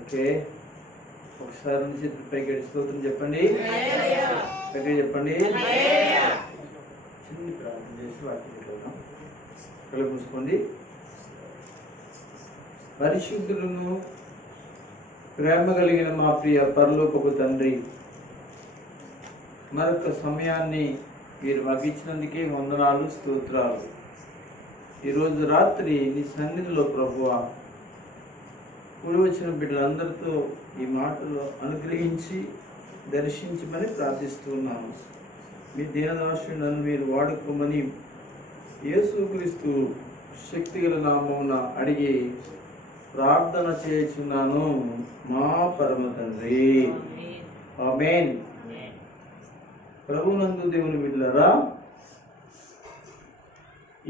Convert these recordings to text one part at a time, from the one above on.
Okay, ఒకసారి నుంచి పైకి స్తోత్రం చెప్పండి, పైకి చెప్పండి. చిన్న ప్రార్థన చేసి వాక్యం కళ్ళు మూసుకోండి. పరిశుద్ధులను ప్రేమ కలిగిన మా ప్రియ పరలోకపు తండ్రి, మరొక సమయాన్ని మీరు మాకు ఇచ్చినందుకే వందనాలు, స్తోత్రాలు. ఈరోజు రాత్రి నీ సన్నిధిలో ప్రభువా కూడి వచ్చిన బిడ్డలందరితో ఈ మాటలు అనుగ్రహించి దర్శించమని ప్రార్థిస్తున్నాము. మీ దీనదాసులను మీరు వాడుకోమని యేసుక్రీస్తు శక్తిగల నామమున అడిగి ప్రార్థన చేయుచున్నాను మా పరమ తండ్రి, ఆమేన్. ప్రభునందు దేవుని బిడ్డలారా,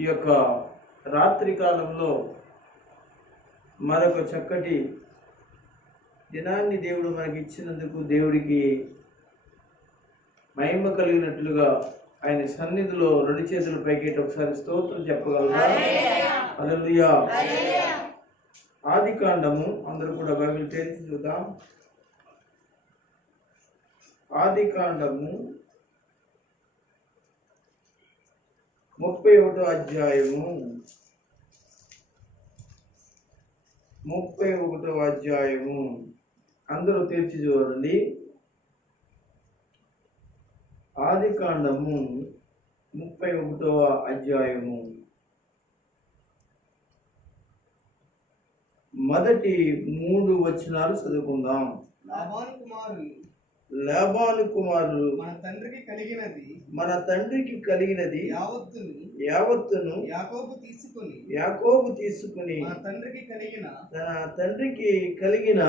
ఈ యొక్క రాత్రి కాలంలో మరొక చక్కటి దినాన్ని దేవుడు మనకి ఇచ్చినందుకు దేవుడికి మహిమ కలిగినట్లుగా ఆయన సన్నిధిలో రెండు చేతులు పైకెట్టి ఒకసారి స్తోత్రం చెప్పగలరా? హల్లెలూయా. ఆదికాండము, అందరూ కూడా బైబిల్ తెరిచి చూద్దాం. ఆదికాండము 31వ అధ్యాయము, 31వ అధ్యాయము అందరూ తెరిచి చూడండి. ఆదికాండము 31వ అధ్యాయము మొదటి 3 వచనాలు చదువుకుందాం. లాబాను కుమారులు మన తండ్రికి కలిగినది యావత్తును యాకోబు తీసుకుని తన తండ్రికి కలిగిన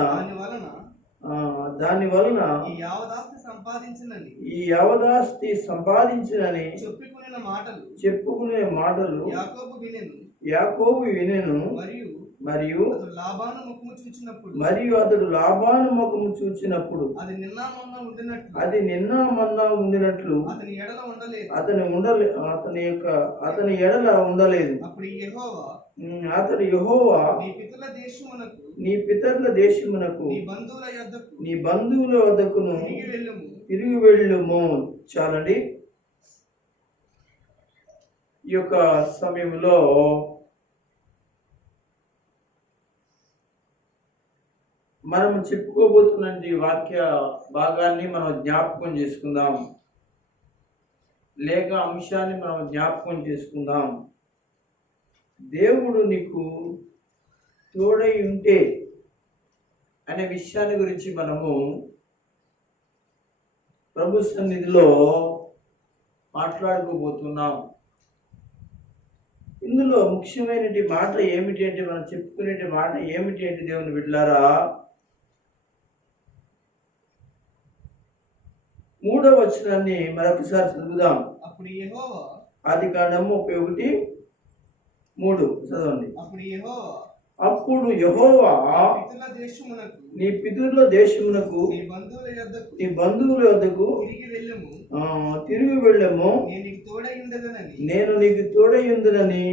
దాని వలన ఈ యావదాస్తి సంపాదించినని చెప్పుకునే మాటలు యాకోబు వినెను. మరియు అతడు లాబాను ముఖము చూచినప్పుడు అది నిన్న మొన్న ఉండినట్లు అతని ఎడల ఉండలేదు. అతడు యెహోవా నీ పితరుల దేశమునకు నీ బంధువుల వద్దకును తిరిగి వెళ్ళుము. చాలండి. ఈ యొక్క సమయంలో మనం చెప్పుకోబోతున్న వాక్య భాగాన్ని మనం జ్ఞాపకం చేసుకుందాం, లేక అంశాన్ని మనం జ్ఞాపకం చేసుకుందాం. దేవుడు నీకు తోడై ఉంటే అనే విషయాన్ని గురించి మనము ప్రభు సన్నిధిలో మాట్లాడుకోబోతున్నాం. ఇందులో ముఖ్యమైన మాట ఏమిటి అంటే, మనం చెప్పుకునే మాట ఏమిటి అంటే, దేవుని బిడ్డలారా, 3వ వచనాన్ని మరొకసారి చదువుదాం. ఆదికాండము 31:3 చదవండి. అప్పుడు యెహోవా నీ పితరుల దేశమునకు నీ బంధువుల వద్దకు తిరిగి వెళ్ళము, నేను నీకు తోడయుందునని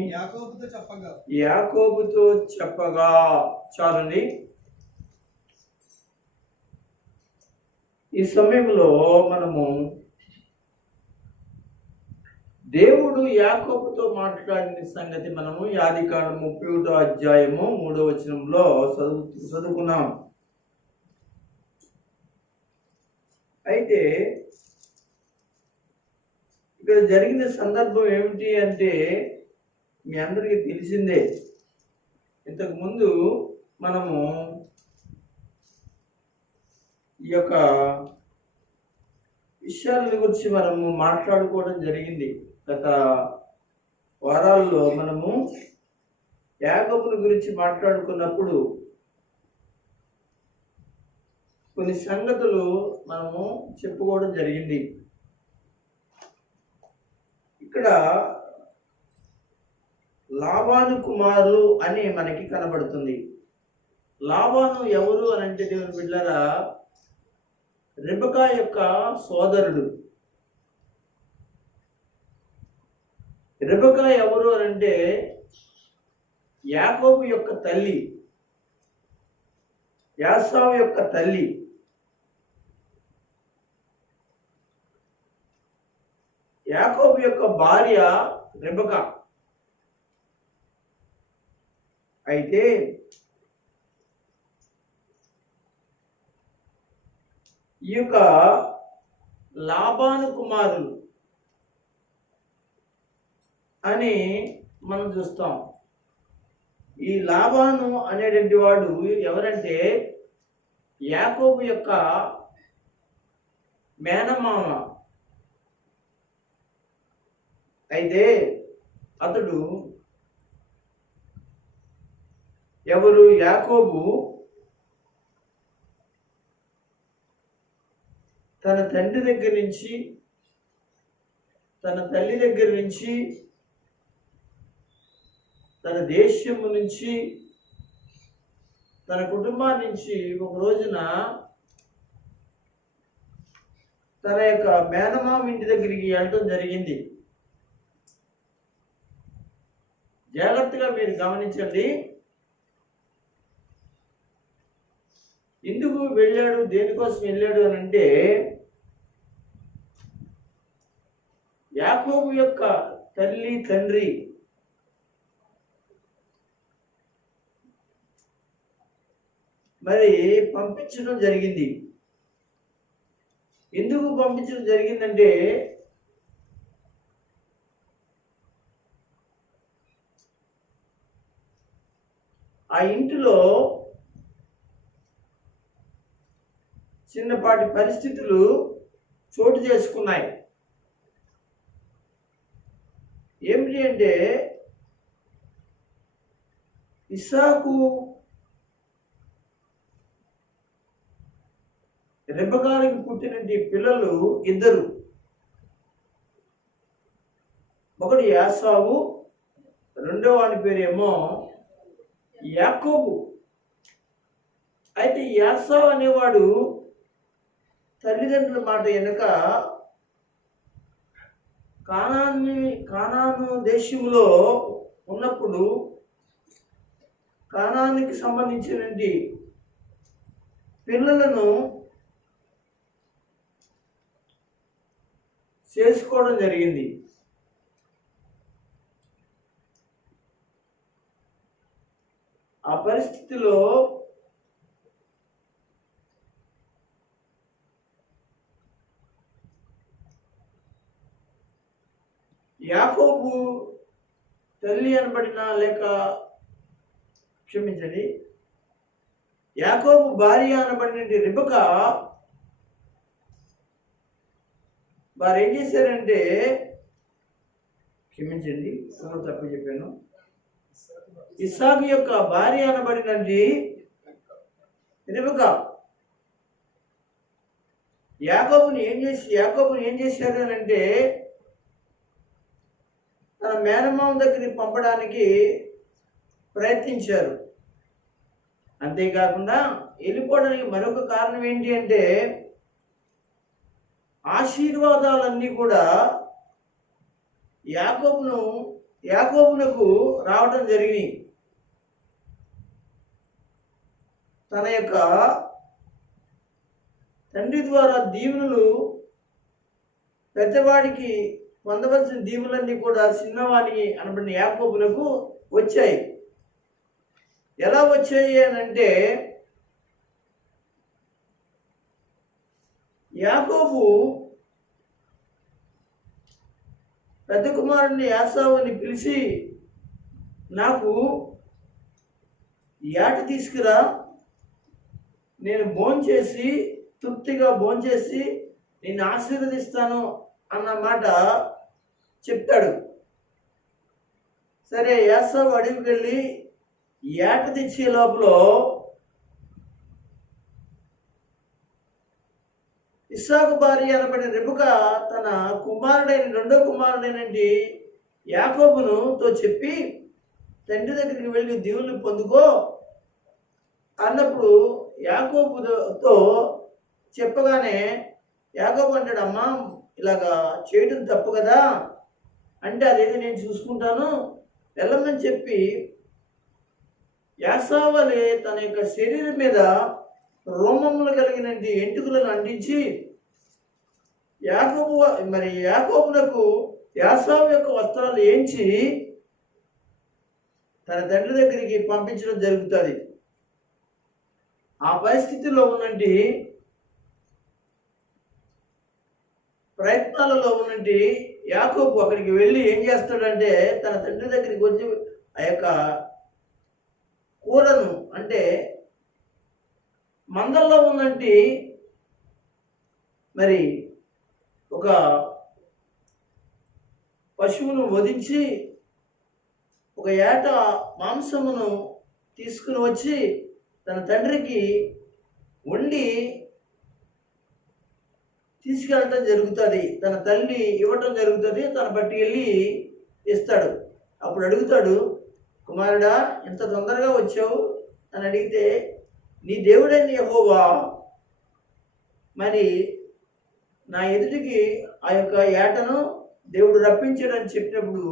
యాకోబుతో చెప్పగా. చాలండి. ఈ సమయంలో మనము దేవుడు యాకోబుతో మాట్లాడిన సంగతి మనము ఆదికాండం 31వ అధ్యాయము 3వ వచనంలో చదువుకున్నాం. అయితే ఇక్కడ జరిగిన సందర్భం ఏమిటి అంటే మీ అందరికీ తెలిసిందే. ఇంతకుముందు మనము ఈ యొక్క విషయాల గురించి మనము మాట్లాడుకోవడం జరిగింది. గత వారాల్లో మనము యాకోబుని గురించి మాట్లాడుకున్నప్పుడు కొన్ని సంగతులు మనము చెప్పుకోవడం జరిగింది. ఇక్కడ లాబాను కుమారులు అని మనకి కనబడుతుంది. లాబాను ఎవరు అని అంటే, దేవుని బిడ్డలారా, రెబెకా యొక్క సోదరుడు. రెబెకా ఎవరు అని అంటే యాకోబు యొక్క తల్లి. యాసావు యొక్క తల్లి. యాకోబు యొక్క భార్య రెబెకా. అయితే ఈ యొక్క లాబాను కుమారులు అని మనం చూస్తాం. ఈ లాబాను అనేటువంటి వాడు ఎవరంటే యాకోబు యొక్క మేనమామ. అయితే అతడు ఎవరు? యాకోబు తన తండ్రి దగ్గర నుంచి, తన తల్లి దగ్గర నుంచి, తన దేశము నుంచి, తన కుటుంబాన్ని నుంచి ఒక రోజున తన యొక్క మేనమామ ఇంటి దగ్గరికి వెళ్ళటం జరిగింది. జాగ్రత్తగా మీరు గమనించండి. ఎందుకు వెళ్ళాడు, దేనికోసం వెళ్ళాడు అని అంటే, యాకోబు యొక్క తల్లి తండ్రి మరి పంపించడం జరిగింది. ఎందుకు పంపించడం జరిగిందంటే, ఆ ఇంటిలో చిన్నపాటి పరిస్థితులు చోటు చేసుకున్నాయి. ఏమిటి అంటే, ఇస్సాకు రెబెకాకి పుట్టినటువంటి పిల్లలు ఇద్దరు. ఒకడు యాసావు, రెండో వాడి పేరేమో యాకోబు. అయితే యాసావు అనేవాడు తల్లిదండ్రుల మాట వెనుక కానాను దేశంలో ఉన్నప్పుడు కానానికి సంబంధించినటువంటి పిల్లలను చేసుకోవడం జరిగింది. ఆ పరిస్థితిలో యాకోబు తల్లి అనబడిన, లేక క్షమించండి, యాకోబు భార్య అనబడిన రెబెకా వారు ఏం చేశారంటే, క్షమించండి తప్పు చెప్పాను, ఇస్సాకు యొక్క భార్య అనబడినది రెబెకా యాకోబుని ఏం చేశారు అని అంటే, తన మేనమామ దగ్గరికి పంపడానికి ప్రయత్నించారు. అంతేకాకుండా వెళ్ళిపోవడానికి మరొక కారణం ఏంటి అంటే, ఆశీర్వాదాలన్నీ కూడా యాకోబునకు రావడం జరిగినాయి. తన యొక్క తండ్రి ద్వారా దీవెనలు పెద్దవాడికి పొందవలసిన దీవులన్నీ కూడా చిన్నవానికి అనబడిన యాకోబునకు వచ్చాయి. ఎలా వచ్చాయి అని అంటే, యాకోబు పెద్ద కుమారుడిని యాసావుని పిలిచి, నాకు ఏట తీసుకురా, నేను భోంచేసి తృప్తిగా భోంచేసి నిన్ను ఆశీర్వదిస్తాను అన్నమాట చెప్తాడు. సరే, యాసావు అడవికి వెళ్ళి ఏట తెచ్చే లోపల ఇస్సాకు భార్య అనబడిన రెబెకా తన రెండో కుమారుడైనటువంటి యాకోబుతో చెప్పి, తండ్రి దగ్గరికి వెళ్ళి దీవుల్ని పొందుకో అన్నప్పుడు యాకోబుతో చెప్పగానే యాకోబు అంటాడు, అమ్మా ఇలాగా చేయడం తప్పు కదా అంటే, అదేదో నేను చూసుకుంటాను వెళ్ళమని చెప్పి యాసావలే తన యొక్క శరీరం మీద రోమములు కలిగిన ఎంటుకలను అంటించి యాకోబునకు యాసావు యొక్క వస్త్రాలు ఏంచి తన తండ్రి దగ్గరికి పంపించడం జరుగుతుంది. ఆ పరిస్థితిలో ఉన్నంటి ప్రయత్నాలలో ఉన్నంటి యాకోబు అక్కడికి వెళ్ళి ఏం చేస్తాడంటే తన తండ్రి దగ్గరికి వచ్చి ఆ యొక్క కూరను, అంటే మందల్లో ఉన్నంటి మరి ఒక పశువును వధించి ఒక ఏట మాంసమును తీసుకుని వచ్చి తన తండ్రికి వండి తీసుకెళ్ళటం జరుగుతుంది. తన తల్లి ఇవ్వటం జరుగుతుంది. తన బట్టి వెళ్ళి ఇస్తాడు. అప్పుడు అడుగుతాడు, కుమారుడా ఇంత తొందరగా వచ్చావు అని అడిగితే, నీ దేవుడైన యెహోవా మరి నా ఎదుటికి ఆ యొక్క ఏటను దేవుడు రప్పించాడని చెప్పినప్పుడు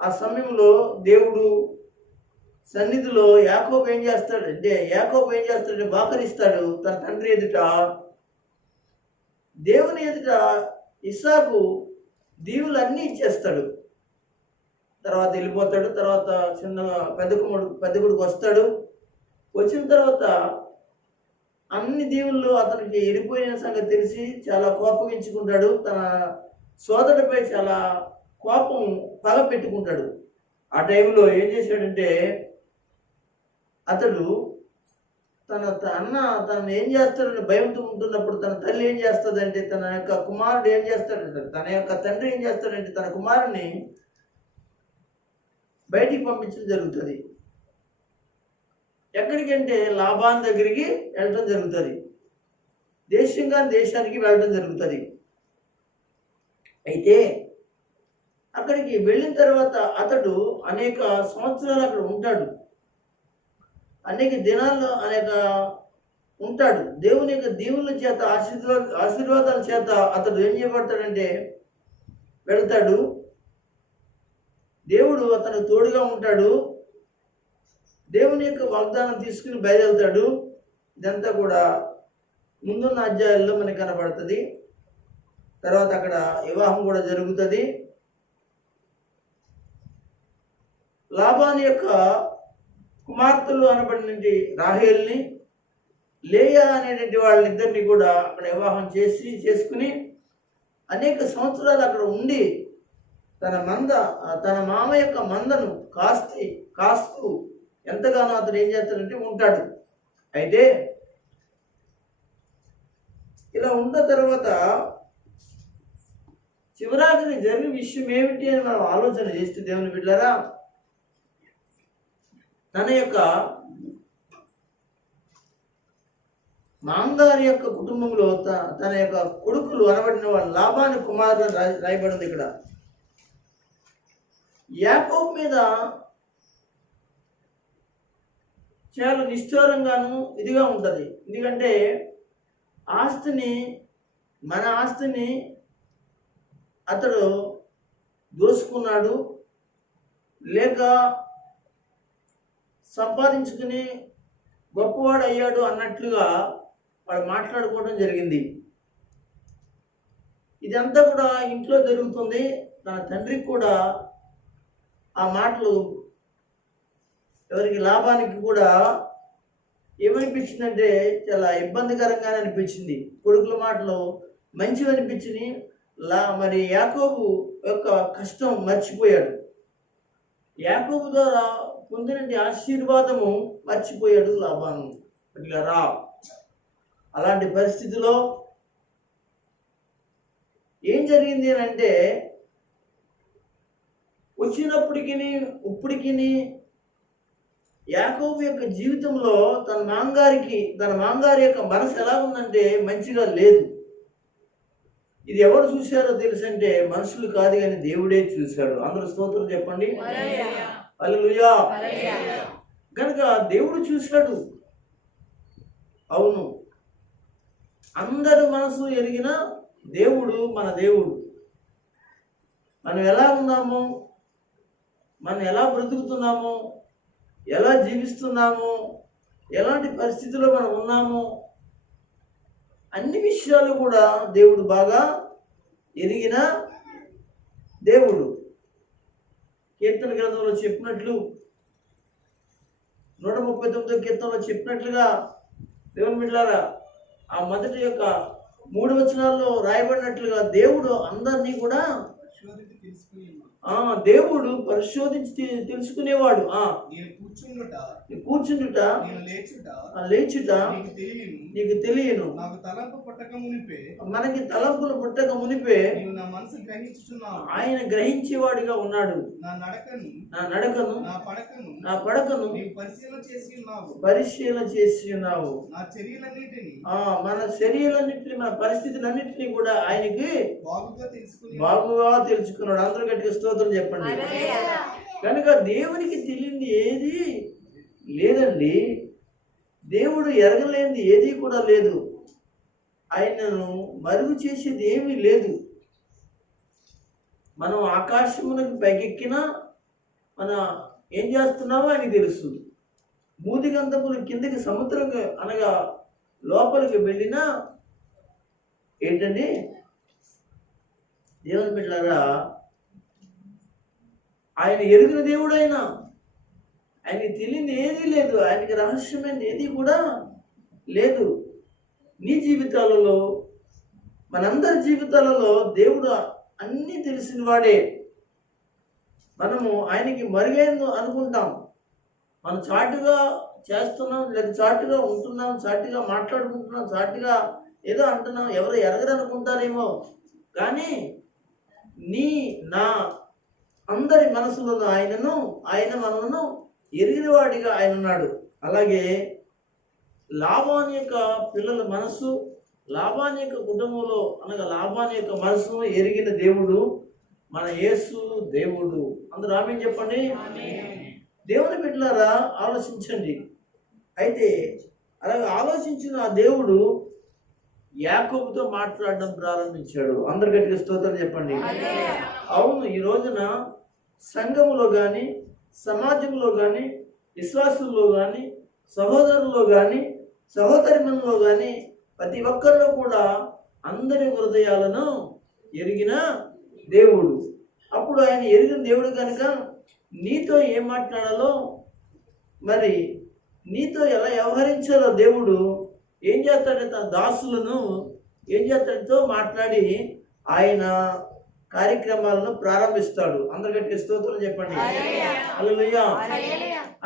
ఆ సమయంలో దేవుడు సన్నిధిలో యాకోబు ఏం చేస్తాడంటే బాకరిస్తాడు తన తండ్రి ఎదుట. దేవుని ఎదుట ఇస్సాకు దీవులన్నీ ఇచ్చేస్తాడు. తర్వాత వెళ్ళిపోతాడు. తర్వాత పెద్ద కొడుకు వస్తాడు. వచ్చిన తర్వాత అన్ని దీవుల్లో అతనికి వెళ్ళిపోయిన సంగతి తెలిసి చాలా కోపగించుకుంటాడు. తన సోదరుడిపై చాలా పగ పెట్టుకుంటాడు. ఆ టైంలో ఏం చేశాడంటే అతడు తను ఏం చేస్తాడని భయంతో ఉంటున్నప్పుడు తన తల్లి ఏం చేస్తుందంటే, తన యొక్క కుమారుడు ఏం చేస్తాడంటే, తన యొక్క తండ్రి ఏం చేస్తాడంటే తన కుమారుడిని బయటికి పంపించడం జరుగుతుంది. ఎక్కడికంటే లాబాన్ దగ్గరికి వెళ్ళటం జరుగుతుంది. దేశానికి వెళ్ళటం జరుగుతుంది. అయితే అక్కడికి వెళ్ళిన తర్వాత అతడు అనేక సంవత్సరాలు అక్కడ ఉంటాడు. అనేక దినాల్లో ఉంటాడు. దేవుని యొక్క దీవుల చేత ఆశీర్వాదాల చేత అతడు ఏం చేయబడతాడంటే వెళ్తాడు. దేవుడు అతను తోడుగా ఉంటాడు. దేవుని యొక్క వాగ్దానం తీసుకుని బయలుదేరుతాడు. ఇదంతా కూడా ముందున్న అధ్యాయాల్లో మనకు కనబడుతుంది. తర్వాత అక్కడ వివాహం కూడా జరుగుతుంది. లాబాను యొక్క కుమార్తెలు అనబడిన రాహేల్ని, లేయా అనేటువంటి వాళ్ళిద్దరిని కూడా అక్కడ వివాహం చేసుకుని అనేక సంవత్సరాలు అక్కడ ఉండి తన మామ యొక్క మందను కాస్తూ ఎంతగానో అతను ఏం చేస్తాడంటే ఉంటాడు. అయితే ఇలా ఉన్న తర్వాత చివరాఖరి జరిగిన విషయం ఏమిటి అని మనం ఆలోచన చేస్తే, దేవుని బిడ్డలారా, తన యొక్క మాంగారి యొక్క కుటుంబంలో తన యొక్క కొడుకులు అనబడిన వాళ్ళ లాబాను కుమారులు రాయబడింది. ఇక్కడ యాకోబు మీద చాలా నిష్ఠూరంగాను ఇదిగా ఉంటుంది. ఎందుకంటే మన ఆస్తిని అతడు దోసుకున్నాడు, లేక సంపాదించుకుని గొప్పవాడు అయ్యాడు అన్నట్లుగా వాళ్ళు మాట్లాడుకోవడం జరిగింది. ఇదంతా కూడా ఇంట్లో జరుగుతుంది. తన తండ్రికి కూడా ఆ మాటలు లాభానికి కూడా ఏమనిపించిందంటే చాలా ఇబ్బందికరంగానే అనిపించింది. కొడుకుల మాటలు మంచివి అనిపించింది. మరి యాకోబు యొక్క కష్టం మర్చిపోయాడు. యాకోబు ద్వారా పొందిన ఆశీర్వాదము మర్చిపోయాడు లాబాను. అలాంటి పరిస్థితిలో ఏం జరిగింది అని అంటే, ఇప్పటికి యాకోబు యొక్క జీవితంలో తన మాంగారి యొక్క మనసు ఎలా ఉందంటే మంచిగా లేదు. ఇది ఎవరు చూశారో తెలుసంటే మనుషులు కాదు కానీ దేవుడే చూశాడు. అందరూ స్తోత్రం చెప్పండి. హల్లెలూయా. కనుక దేవుడు చూశాడు. అవును, అందరి మనసు ఎరిగిన దేవుడు మన దేవుడు. మనం ఎలా ఉన్నాము, మనం ఎలా బ్రతుకుతున్నాము, ఎలా జీవిస్తున్నాము, ఎలాంటి పరిస్థితిలో మనం ఉన్నామో అన్ని విషయాలు కూడా దేవుడు బాగా ఎరిగిన దేవుడు. కీర్తన గ్రంథంలో చెప్పినట్లు 139వ కీర్తనలో చెప్పినట్లుగా దేవుని బిడ్డలారా, ఆ మొదటి యొక్క 3 వచనాల్లో రాయబడినట్లుగా దేవుడు అందరినీ కూడా దేవుడు పరిశోధించి తెలుసుకునేవాడు. కూర్చుండుట లేచుట నీకు తెలియను, మనకి తలంపులు పుట్టక మునిపే ఆయన గ్రహించేవాడిగా ఉన్నాడు. నా నడకను నా పడకను పరిశీలన చేసి ఉన్నావు. మన చర్యలన్నింటినీ మన పరిస్థితులన్నింటినీ కూడా ఆయనకి బాగుగా తెలుసుకున్నాడు. అందరూ గట్టిగా స్తోత్రం చెప్పండి. కనుక దేవునికి తెలియంది ఏది లేదండి. దేవుడు ఎరగలేనిది ఏది కూడా లేదు. ఆయనను మరుగు చేసేది ఏమీ లేదు. మనం ఆకాశమునకు పైకెక్కినా మనం ఏం చేస్తున్నామో ఆయనకి తెలుసు. మూదిగంధములు కిందకి సముద్రం అనగా లోపలికి వెళ్ళినా ఏంటండి దేవుని బిడ్డలారా, ఆయన ఎరిగిన దేవుడు. ఆయనకి తెలియని ఏదీ లేదు. ఆయనకి రహస్యమైనది ఏది కూడా లేదు. నీ జీవితాలలో, మనందరి జీవితాలలో దేవుడు అన్నీ తెలిసిన వాడే. మనము ఆయనకి మరుగైంది అనుకుంటాం. మనం చాటుగా చేస్తున్నాం, లేదా చాటుగా ఉంటున్నాం, చాటుగా మాట్లాడుకుంటున్నాం, చాటుగా ఏదో అంటున్నాం, ఎవరు ఎరగరు అనుకుంటారేమో. కానీ నా అందరి మనసులను ఆయన మనలను ఎరిగినవాడిగా ఆయన ఉన్నాడు. అలాగే లాబాను యొక్క పిల్లల మనసు, లాబాను యొక్క కుటుంబంలో అనగా లాబాను యొక్క మనసును ఎరిగిన దేవుడు మన యేసు దేవుడు. అందరూ ఆమేన్ చెప్పండి. దేవుని బిడ్డలారా ఆలోచించండి. అయితే అలాగే ఆలోచించిన ఆ దేవుడు యాకోబుతో మాట్లాడడం ప్రారంభించాడు. అందరు గట్టిగా స్తోత్రం చెప్పండి. అవును, ఈ రోజున సంఘములో కానీ, సమాజంలో కానీ, విశ్వాసుల్లో కానీ, సహోదరుల్లో కానీ, సహోదరిమణుల్లో కానీ ప్రతి ఒక్కరిలో కూడా అందరి హృదయాలను ఎరిగిన దేవుడు. అప్పుడు ఆయన ఎరిగిన దేవుడు కనుక నీతో ఏం మాట్లాడాలో, మరి నీతో ఎలా వ్యవహరించాలో దేవుడు ఏం చేస్తాడంటే తన దాసులను ఏం చేస్తాడంతో మాట్లాడి ఆయన కార్యక్రమాలను ప్రారంభిస్తాడు. అందరు గట్టిగా స్తోత్రం చెప్పండి. హల్లెలూయా.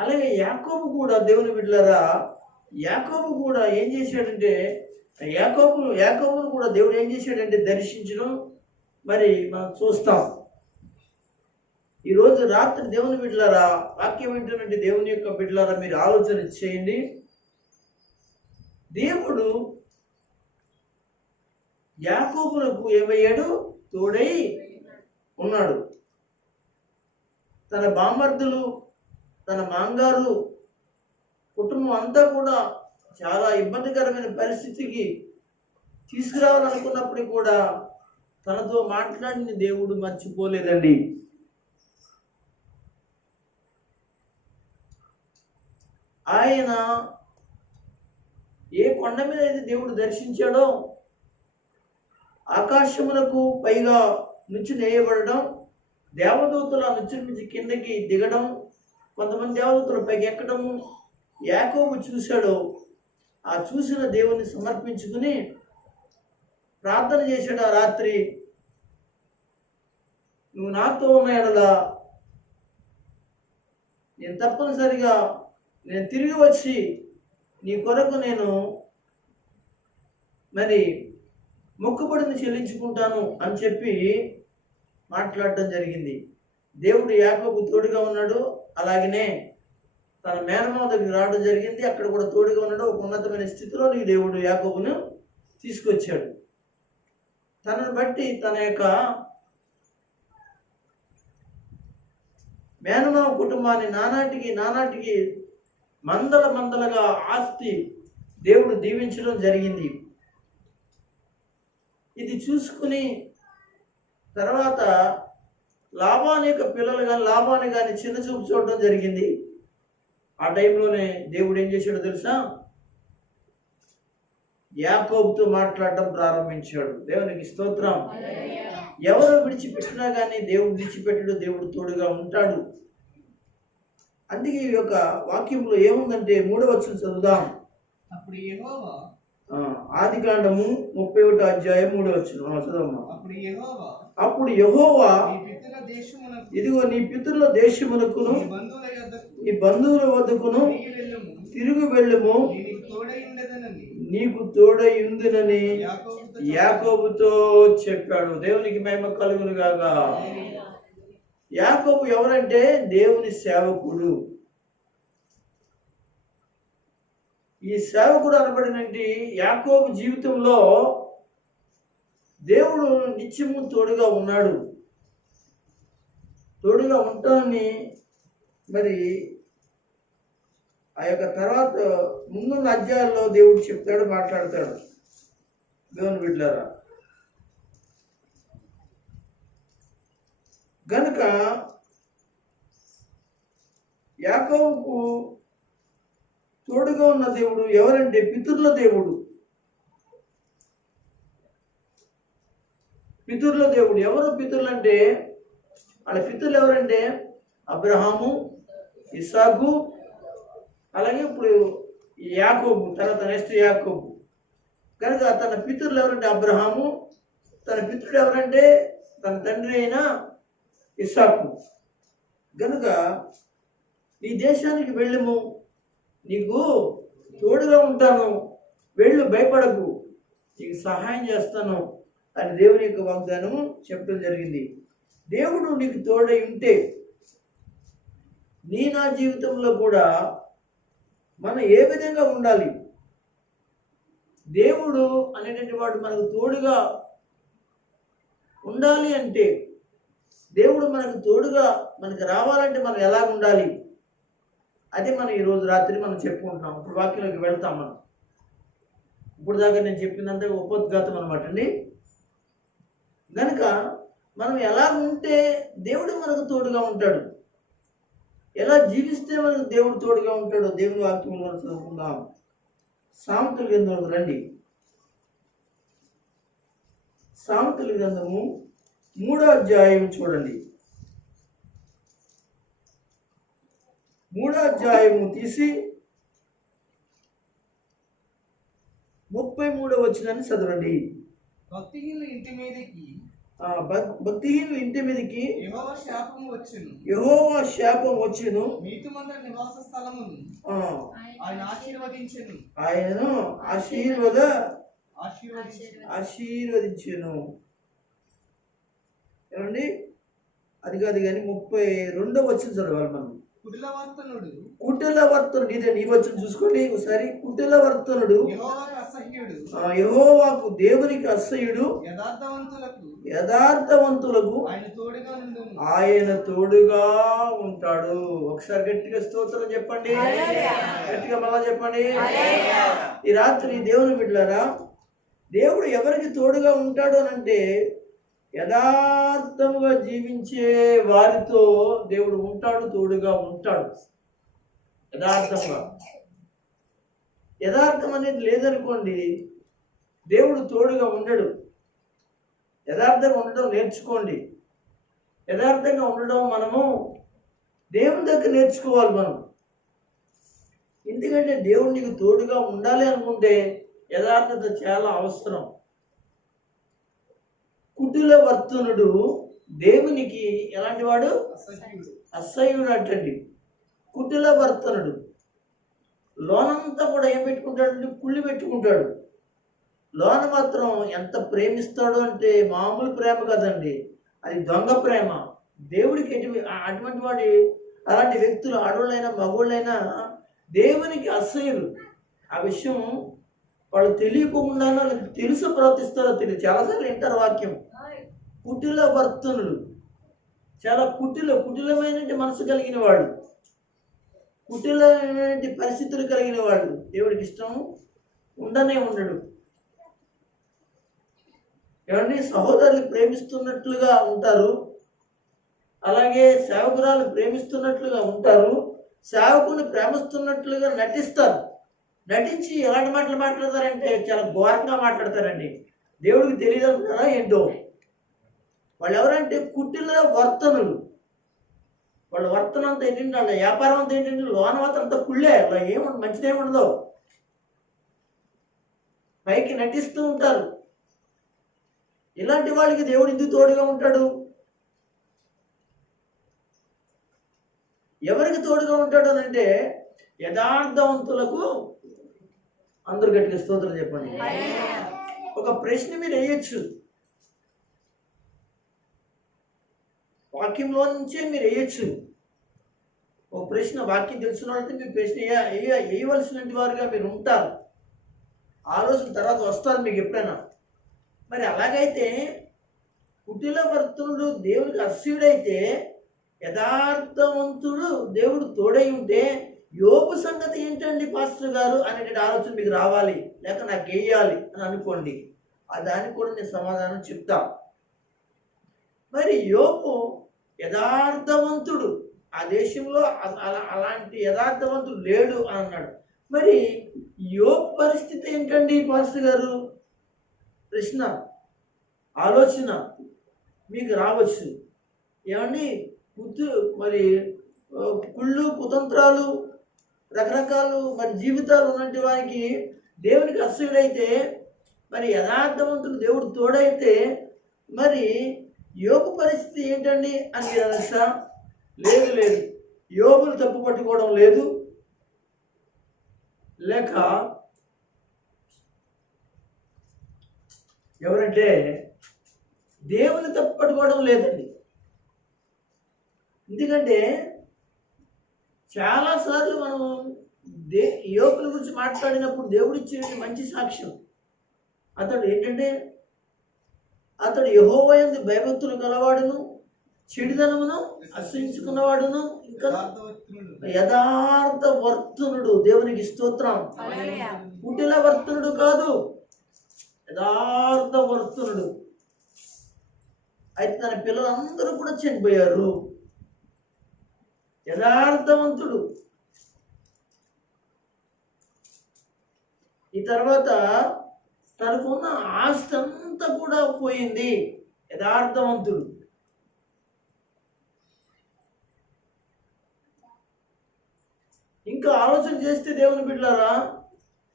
అలాగే యాకోబు కూడా దేవుని బిడ్డలారా, యాకోబు కూడా ఏం చేశాడంటే యాకోబును కూడా దేవుడు ఏం చేశాడంటే దర్శించడం మరి మనం చూస్తాం. ఈరోజు రాత్రి దేవుని బిడ్డలారా, వాక్యం ఏంటంటే దేవుని యొక్క బిడ్డలారా మీరు ఆలోచన చేయండి. దేవుడు యాకోబులకు ఏమయ్యాడు? తోడై ఉన్నాడు. తన బామర్దులు, తన మాంగారులు, కుటుంబం అంతా కూడా చాలా ఇబ్బందికరమైన పరిస్థితికి తీసుకురావాలనుకున్నప్పుడు కూడా తనతో మాట్లాడిన దేవుడు మర్చిపోలేదండి. ఆయన ఏ కొండ మీద అయితే దేవుడు దర్శించాడో ఆకాశములకు పైగా నుంచి నేయబడడం, దేవదూతల నుంచి నుంచి కిందకి దిగడం, కొంతమంది దేవదూతలు పైకి ఎక్కడము యాకోబు చూశాడో ఆ చూసిన దేవుని సమర్పించుకుని ప్రార్థన చేశాడు. ఆ రాత్రి నువ్వు నాతో ఉన్న ఎడలా నేను తప్పనిసరిగా తిరిగి వచ్చి నీ కొరకు నేను మరి మొక్కుబడిని చెల్లించుకుంటాను అని చెప్పి మాట్లాడటం జరిగింది. దేవుడు యాకోబు తోడుగా ఉన్నాడు. అలాగనే తన మేనమామ దగ్గరికి రావడం జరిగింది. అక్కడ కూడా తోడుగా ఉన్నాడు. ఒక ఉన్నతమైన స్థితిలో నీ దేవుడు యాకోబును తీసుకొచ్చాడు. తనను బట్టి తన యొక్క మేనమామ కుటుంబాన్ని నానాటికి మందలుగా ఆస్తి దేవుడు దీవించడం జరిగింది. ఇది చూసుకుని తర్వాత లాబాను యొక్క పిల్లలు కానీ లాబాను కానీ చిన్న చూపు చూడడం జరిగింది. ఆ టైంలోనే దేవుడు ఏం చేశాడో తెలుసా? యాకోబుతో మాట్లాడటం ప్రారంభించాడు. దేవునికి స్తోత్రం. ఎవరు విడిచిపెట్టినా కానీ దేవుడు విడిచిపెట్టడు, దేవుడు తోడుగా ఉంటాడు. అందుకే ఈ యొక్క వాక్యంలో ఏముందంటే 3వ వచనం చదువుదాం. అప్పుడు యెహోవా ఆదికాండము 31వ అధ్యాయం 3వ వచనం చదవమ్మా. అప్పుడు యెహోవా ఇదిగో నీ పితరుల దేశమునకును నీ బంధువుల వద్దకును తిరుగు వెళ్ళుము, నీకు తోడయుందునని యాకోబుతో చెప్పాడు. దేవునికి మహిమ కలుగును గాక. యాకోబు ఎవరంటే దేవుని సేవకుడు. ఈ సేవకుడు అనబడినంటి యాకోబు జీవితంలో దేవుడు నిత్యము తోడుగా ఉన్నాడు. తోడుగా ఉంటానని మరి ఆ యొక్క తర్వాత ముందున్న అధ్యాయాల్లో దేవుడు చెప్తాడు, మాట్లాడతాడు. దేవుని బిడ్డలారా, గనుక యాకోబుకు తోడుగా ఉన్న దేవుడు ఎవరంటే పితరుల దేవుడు. పితరుల దేవుడు ఎవరు? పితరులు అంటే వాళ్ళ పితరులు ఎవరంటే అబ్రహాము, ఇస్సాకు, అలాగే ఇప్పుడు యాకోబు, తర్వాత నెక్స్ట్ యాకోబు. కనుక తన పితరులు ఎవరంటే అబ్రహాము, తన పితరుడు ఎవరంటే తన తండ్రి అయిన ఇస్సాకు. కనుక ఈ దేశానికి వెళ్ళము, నీకు తోడుగా ఉంటాను, వెళ్ళు, భయపడకు, నీకు సహాయం చేస్తాను అని దేవుని యొక్క వాగ్దానము చెప్పడం జరిగింది. దేవుడు నీకు తోడై ఉంటే నా జీవితంలో కూడా మనం ఏ విధంగా ఉండాలి? దేవుడు అనేటువంటి వాడు మనకు తోడుగా ఉండాలి అంటే, దేవుడు మనకు తోడుగా మనకు రావాలంటే మనం ఎలా ఉండాలి? అదే మనం ఈరోజు రాత్రి మనం చెప్పుకుంటున్నాం. ఇప్పుడు వాక్యంలోకి వెళ్తాం. మనం ఇప్పుడు దాకా నేను చెప్పినంత ఉపోద్ఘాతం అనమాట అండి. కనుక మనం ఎలా ఉంటే దేవుడు మనకు తోడుగా ఉంటాడు, ఎలా జీవిస్తే మనకు దేవుడు తోడుగా ఉంటాడో దేవుని వాక్యం మనం చదువుకుందాం. సామెతల గ్రంథం రండి. సామెతల గ్రంథము 3వ అధ్యాయం చూడండి. 3వ అధ్యాయము తీసి 33వ వచనాన్ని చదవండి. భక్తిహీనుల ఇంటి మీదకి భక్తిహీనుల ఇంటి మీదకి యెహోవా శాపం వచ్చెను, నీతిమంతుల నివాస స్థలమును ఆయన ఆయనను ఆశీర్వదించెను. ఏమండి, అది కాదు కానీ 32వ వచనం చదవాలి మనం. కుటిలవర్తనుడు, ఇదే నీ వచనం చూసుకోండి ఒకసారి. కుటిలవర్తనుడు యెహోవాకు దేవునికి అసహ్యుడు, యథార్థవంతులకు ఆయన తోడుగా ఉంటాడు. ఒకసారి గట్టిగా స్తోత్రం చెప్పండి, గట్టిగా మళ్ళా చెప్పండి. ఈ రాత్రి దేవుని బిడ్డలారా, దేవుడు ఎవరికి తోడుగా ఉంటాడు అనంటే యథార్థముగా జీవించే వారితో దేవుడు ఉంటాడు, తోడుగా ఉంటాడు. యథార్థం అనేది లేదనుకోండి, దేవుడు తోడుగా ఉండడు. యథార్థంగా ఉండడం నేర్చుకోండి. యథార్థంగా ఉండడం మనము దేవుని దగ్గర నేర్చుకోవాలి మనం. ఎందుకంటే దేవుడు నీకు తోడుగా ఉండాలి అనుకుంటే యథార్థత చాలా అవసరం. కుటిలవర్తనుడు దేవునికి ఎలాంటి వాడు? అసహ్యుడు అంటండి. కుటిలవర్తనుడు లోనంతా కూడా ఏం పెట్టుకుంటాడంటే కుళ్ళి పెట్టుకుంటాడు. లోన మాత్రం ఎంత ప్రేమిస్తాడు అంటే మామూలు ప్రేమ కదండి, అది దొంగ ప్రేమ. దేవుడికి అటువంటి వాడి అలాంటి వ్యక్తులు ఆడవాళ్ళైనా మగవాళ్ళైనా దేవునికి అసహ్యులు. ఆ విషయం వాళ్ళు తెలియకుండా తెలుసు ప్రవర్తిస్తారో తెలియదు. చాలాసార్లు వింటారు వాక్యం. కుటిలవర్తనులు, చాలా కుటిలమైన మనసు కలిగిన వాడు, కుటిలమైన పరిస్థితులు కలిగిన వాడు దేవుడికి ఇష్టం ఉండనే ఉండడు. ఏమండి, సహోదరులు ప్రేమిస్తున్నట్లుగా ఉంటారు, అలాగే సేవకురాలు ప్రేమిస్తున్నట్లుగా ఉంటారు, సేవకుని ప్రేమిస్తున్నట్లుగా నటిస్తారు. నటించి ఎలాంటి మాటలు మాట్లాడతారంటే చాలా ఘోరంగా మాట్లాడతారండి. దేవుడికి తెలియదు అనుకున్నారా ఏంటో. వాళ్ళు ఎవరంటే కుటిల వర్తనులు. వాళ్ళ వర్తన అంతా ఏంటంటే, వాళ్ళ వ్యాపారం అంతా ఏంటంటే లోన మాత్రం అంతా కుళ్ళే. అలా ఏముండదు, మంచిదేముండదు. పైకి నటిస్తూ ఉంటారు. ఇలాంటి వాళ్ళకి దేవుడు ఎందుకు తోడుగా ఉంటాడు? ఎవరికి తోడుగా ఉంటాడు అని అంటే యథార్థవంతులకు. అందరూ గట్టిగా స్తోత్రం చెప్పండి. ఒక ప్రశ్న మీరు వేయచ్చు, వాక్యంలో నుంచే మీరు వేయచ్చు. ఒక ప్రశ్న, వాక్యం తెలిసిన వాళ్ళకి మీరు ప్రశ్న వేయవలసినటువంటి వారుగా మీరు ఉంటారు. ఆలోచన తర్వాత వస్తారు మీకు ఎప్పుడైనా. మరి అలాగైతే కుటిల వర్తనుడు దేవుడికి అసూయుడైతే యథార్థవంతుడు దేవుడు తోడై ఉంటే యోబు సంగతి ఏంటండి పాస్టర్ గారు అనేటువంటి ఆలోచన మీకు రావాలి, లేక నాకు వేయాలి అని అనుకోండి. ఆ దానికి కూడా నేను సమాధానం చెప్తా. మరి యోబు యథార్థవంతుడు, ఆ దేశంలో అలాంటి యథార్థవంతుడు లేడు అని అన్నాడు. మరి యోబు పరిస్థితి ఏంటండి పాస్టర్ గారు? ప్రశ్న, ఆలోచన మీకు రావచ్చు. ఏమండి, మరి కుళ్ళు కుతంత్రాలు రకరకాలు మరి జీవితాలు ఉన్నటువంటి వారికి దేవునికి అసూయుడైతే, మరి యథార్థవంతుడు దేవుడు తోడైతే మరి యోబు పరిస్థితి ఏంటండి అని మీరు అనొచ్చా? లేదు లేదు, యోబును తప్పు పట్టుకోవడం లేదు, లేక ఎవరంటే దేవుని తప్పు పట్టుకోవడం లేదండి. ఎందుకంటే చాలాసార్లు మనం యోబుని గురించి మాట్లాడినప్పుడు దేవుడు ఇచ్చిన మంచి సాక్ష్యం. అతడు ఏంటంటే, అతడు యెహోవా యందు భయభక్తులు గలవాడును, చెడుదనమును అసహించుకున్నవాడును, ఇంకా యథార్థ వర్తనుడు. దేవునికి స్తోత్రం. కుటిల వర్తనుడు కాదు, యథార్థ వర్తనుడు. అయితే తన పిల్లలందరూ కూడా చనిపోయారు. యథార్థవంతుడు. ఈ తర్వాత తనకున్న ఆస్తి అంతా కూడా పోయింది. యథార్థవంతుడు. ఇంకా ఆలోచన చేస్తే దేవుని బిడ్డలారా,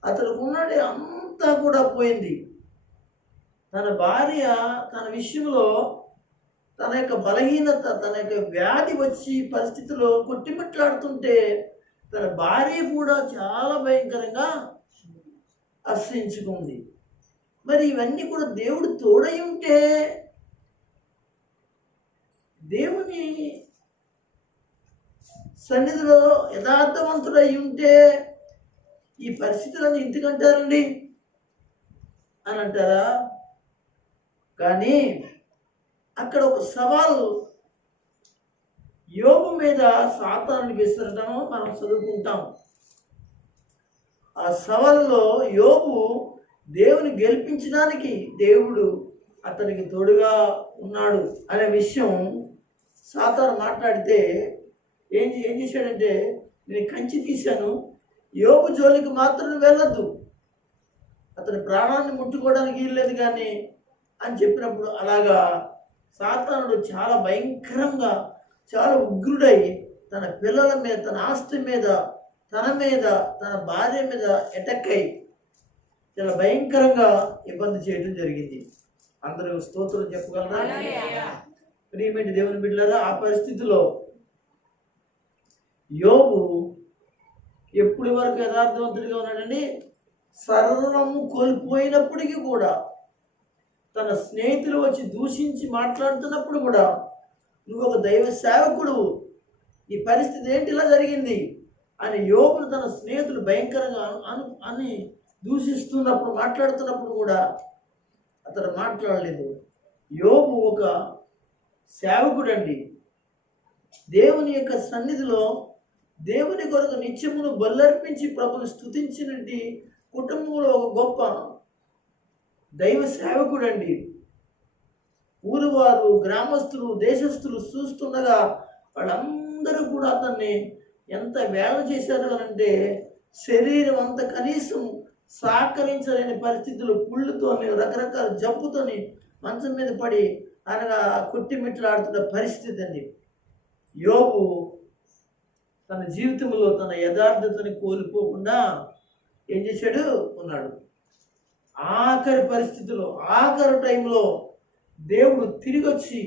అతనుకున్నది అంతా కూడా పోయింది. తన భార్య తన విషయంలో తన యొక్క బలహీనత, తన యొక్క వ్యాధి వచ్చి పరిస్థితిలో కొట్టిమట్లాడుతుంటే తన భార్య కూడా చాలా భయంకరంగా అసహించుకుంది. మరి ఇవన్నీ కూడా దేవుడు తోడై ఉంటే, దేవుని సన్నిధిలో యథార్థవంతుడై ఉంటే ఈ పరిస్థితులను ఎందుకంటారండి అని అంటారా? కానీ అక్కడ ఒక సవాలు యోబు మీద సాతానుని విసరటం మనం చదువుకుంటాం. ఆ సవాల్లో యోబు దేవుని గెలిపించడానికి దేవుడు అతనికి తోడుగా ఉన్నాడు అనే విషయం సాతాను మాట్లాడితే ఏం చేశాడంటే, నేను కంచి తీశాను, యోబు జోలికి మాత్రం వెళ్ళొద్దు, అతని ప్రాణాన్ని ముట్టుకోవడానికి వీల్లేదు కానీ అని చెప్పినప్పుడు అలాగా సాతానుడు చాలా భయంకరంగా, చాలా ఉగ్రుడై తన పిల్లల మీద, తన ఆస్తి మీద, తన మీద, తన భార్య మీద అటాక్ అయి చాలా భయంకరంగా ఇబ్బంది చేయడం జరిగింది. అందరూ స్తోత్రం చెప్పగలరా? ప్రియమైన దేవుని బిడ్డలారా, ఆ పరిస్థితిలో యోబు ఎప్పటి వరకు యథార్థవంతుడిగా ఉన్నాడండి? సర్వము కోల్పోయినప్పటికీ కూడా, తన స్నేహితులు వచ్చి దూషించి మాట్లాడుతున్నప్పుడు కూడా, నువ్వు ఒక దైవ సేవకుడు, ఈ పరిస్థితి ఏంటి ఇలా జరిగింది అని యోబును తన స్నేహితులు భయంకరంగా అని దూషిస్తున్నప్పుడు, మాట్లాడుతున్నప్పుడు కూడా అతను మాట్లాడలేదు. యోబు ఒక సేవకుడండి. దేవుని యొక్క సన్నిధిలో దేవుని కొరకు నిత్యమును బల్లర్పించి ప్రభుని స్తుతించినట్టు కుటుంబంలో ఒక గొప్ప దైవ సేవకుడండి. ఊరువారు, గ్రామస్తులు, దేశస్తులు చూస్తుండగా వాళ్ళందరూ కూడా అతన్ని ఎంత వేళ చేశారు అని అంటే శరీరం అంతా కనీసం సహకరించలేని పరిస్థితులు, పుళ్ళుతోని రకరకాల జబ్బుతోని మంచం మీద పడి అనగా కొట్టిమిట్లాడుతున్న పరిస్థితి అండి. యోబు తన జీవితంలో తన యథార్థతని కోల్పోకుండా ఏం చేశాడు ఉన్నాడు. ఆఖరి పరిస్థితిలో, ఆఖరి టైంలో దేవుడు తిరిగి వచ్చి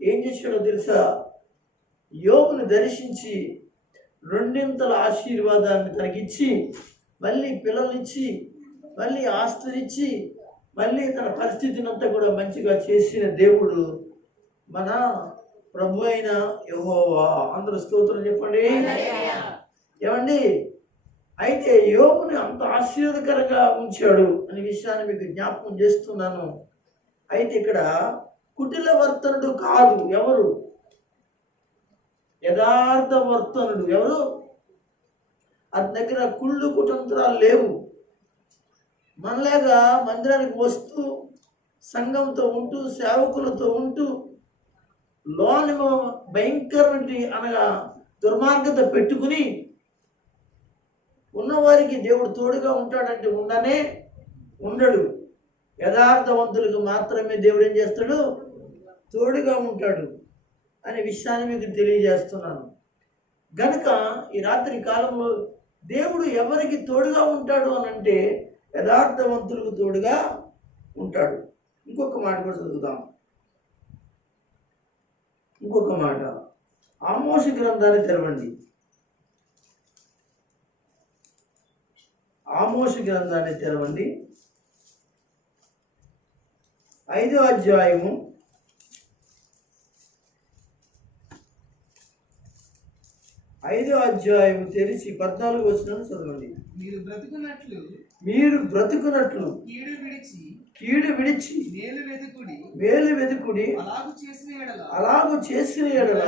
ఏం చేశాడో తెలుసా? యోబును దర్శించి రెండింతల ఆశీర్వాదాన్ని తనకిచ్చి, మళ్ళీ పిల్లల్నిచ్చి, మళ్ళీ ఆస్తునిచ్చి, మళ్ళీ తన పరిస్థితిని అంతా కూడా మంచిగా చేసిన దేవుడు మన ప్రభు అయిన యెహోవా. అందరూ స్తోత్రం చెప్పండి. ఏమండి, అయితే యోబుని అంత ఆశీర్వాదకరంగా ఉంచాడు అనే విషయాన్ని మీకు జ్ఞాపకం చేస్తున్నాను. అయితే ఇక్కడ కుటిల వర్తనుడు కాదు, ఎవరు? యథార్థ వర్తనుడు. ఎవరు? అతని దగ్గర కుళ్ళు కుతంత్రాలు లేవు. మనలాగా మందిరానికి వస్తూ సంఘంతో ఉంటూ సేవకులతో ఉంటూ లోని భయంకరమైన అనగా దుర్మార్గత పెట్టుకుని ఉన్నవారికి దేవుడు తోడుగా ఉంటాడంటే ఉండడు. యథార్థవంతులకు మాత్రమే దేవుడు ఏం చేస్తాడు? తోడుగా ఉంటాడు అనే విషయాన్ని మీకు తెలియజేస్తున్నాను. గనుక ఈ రాత్రి కాలంలో దేవుడు ఎవరికి తోడుగా ఉంటాడు అని అంటే యథార్థవంతులకు తోడుగా ఉంటాడు. ఇంకొక మాట కూడా చదువుదాం. ఇంకొక మాట, ఆమోసు గ్రంథాన్ని తెరవండి. ఆమోసు గ్రంథాన్ని తెరవండి. 5వ అధ్యాయము 5వ అధ్యాయము తెరిచి 14వ వచనం చదవండి. మీరు బ్రతుకున్నట్లు కీడు విడిచి మేలు వెదుకుడి. అలాగు చేసిన ఎడల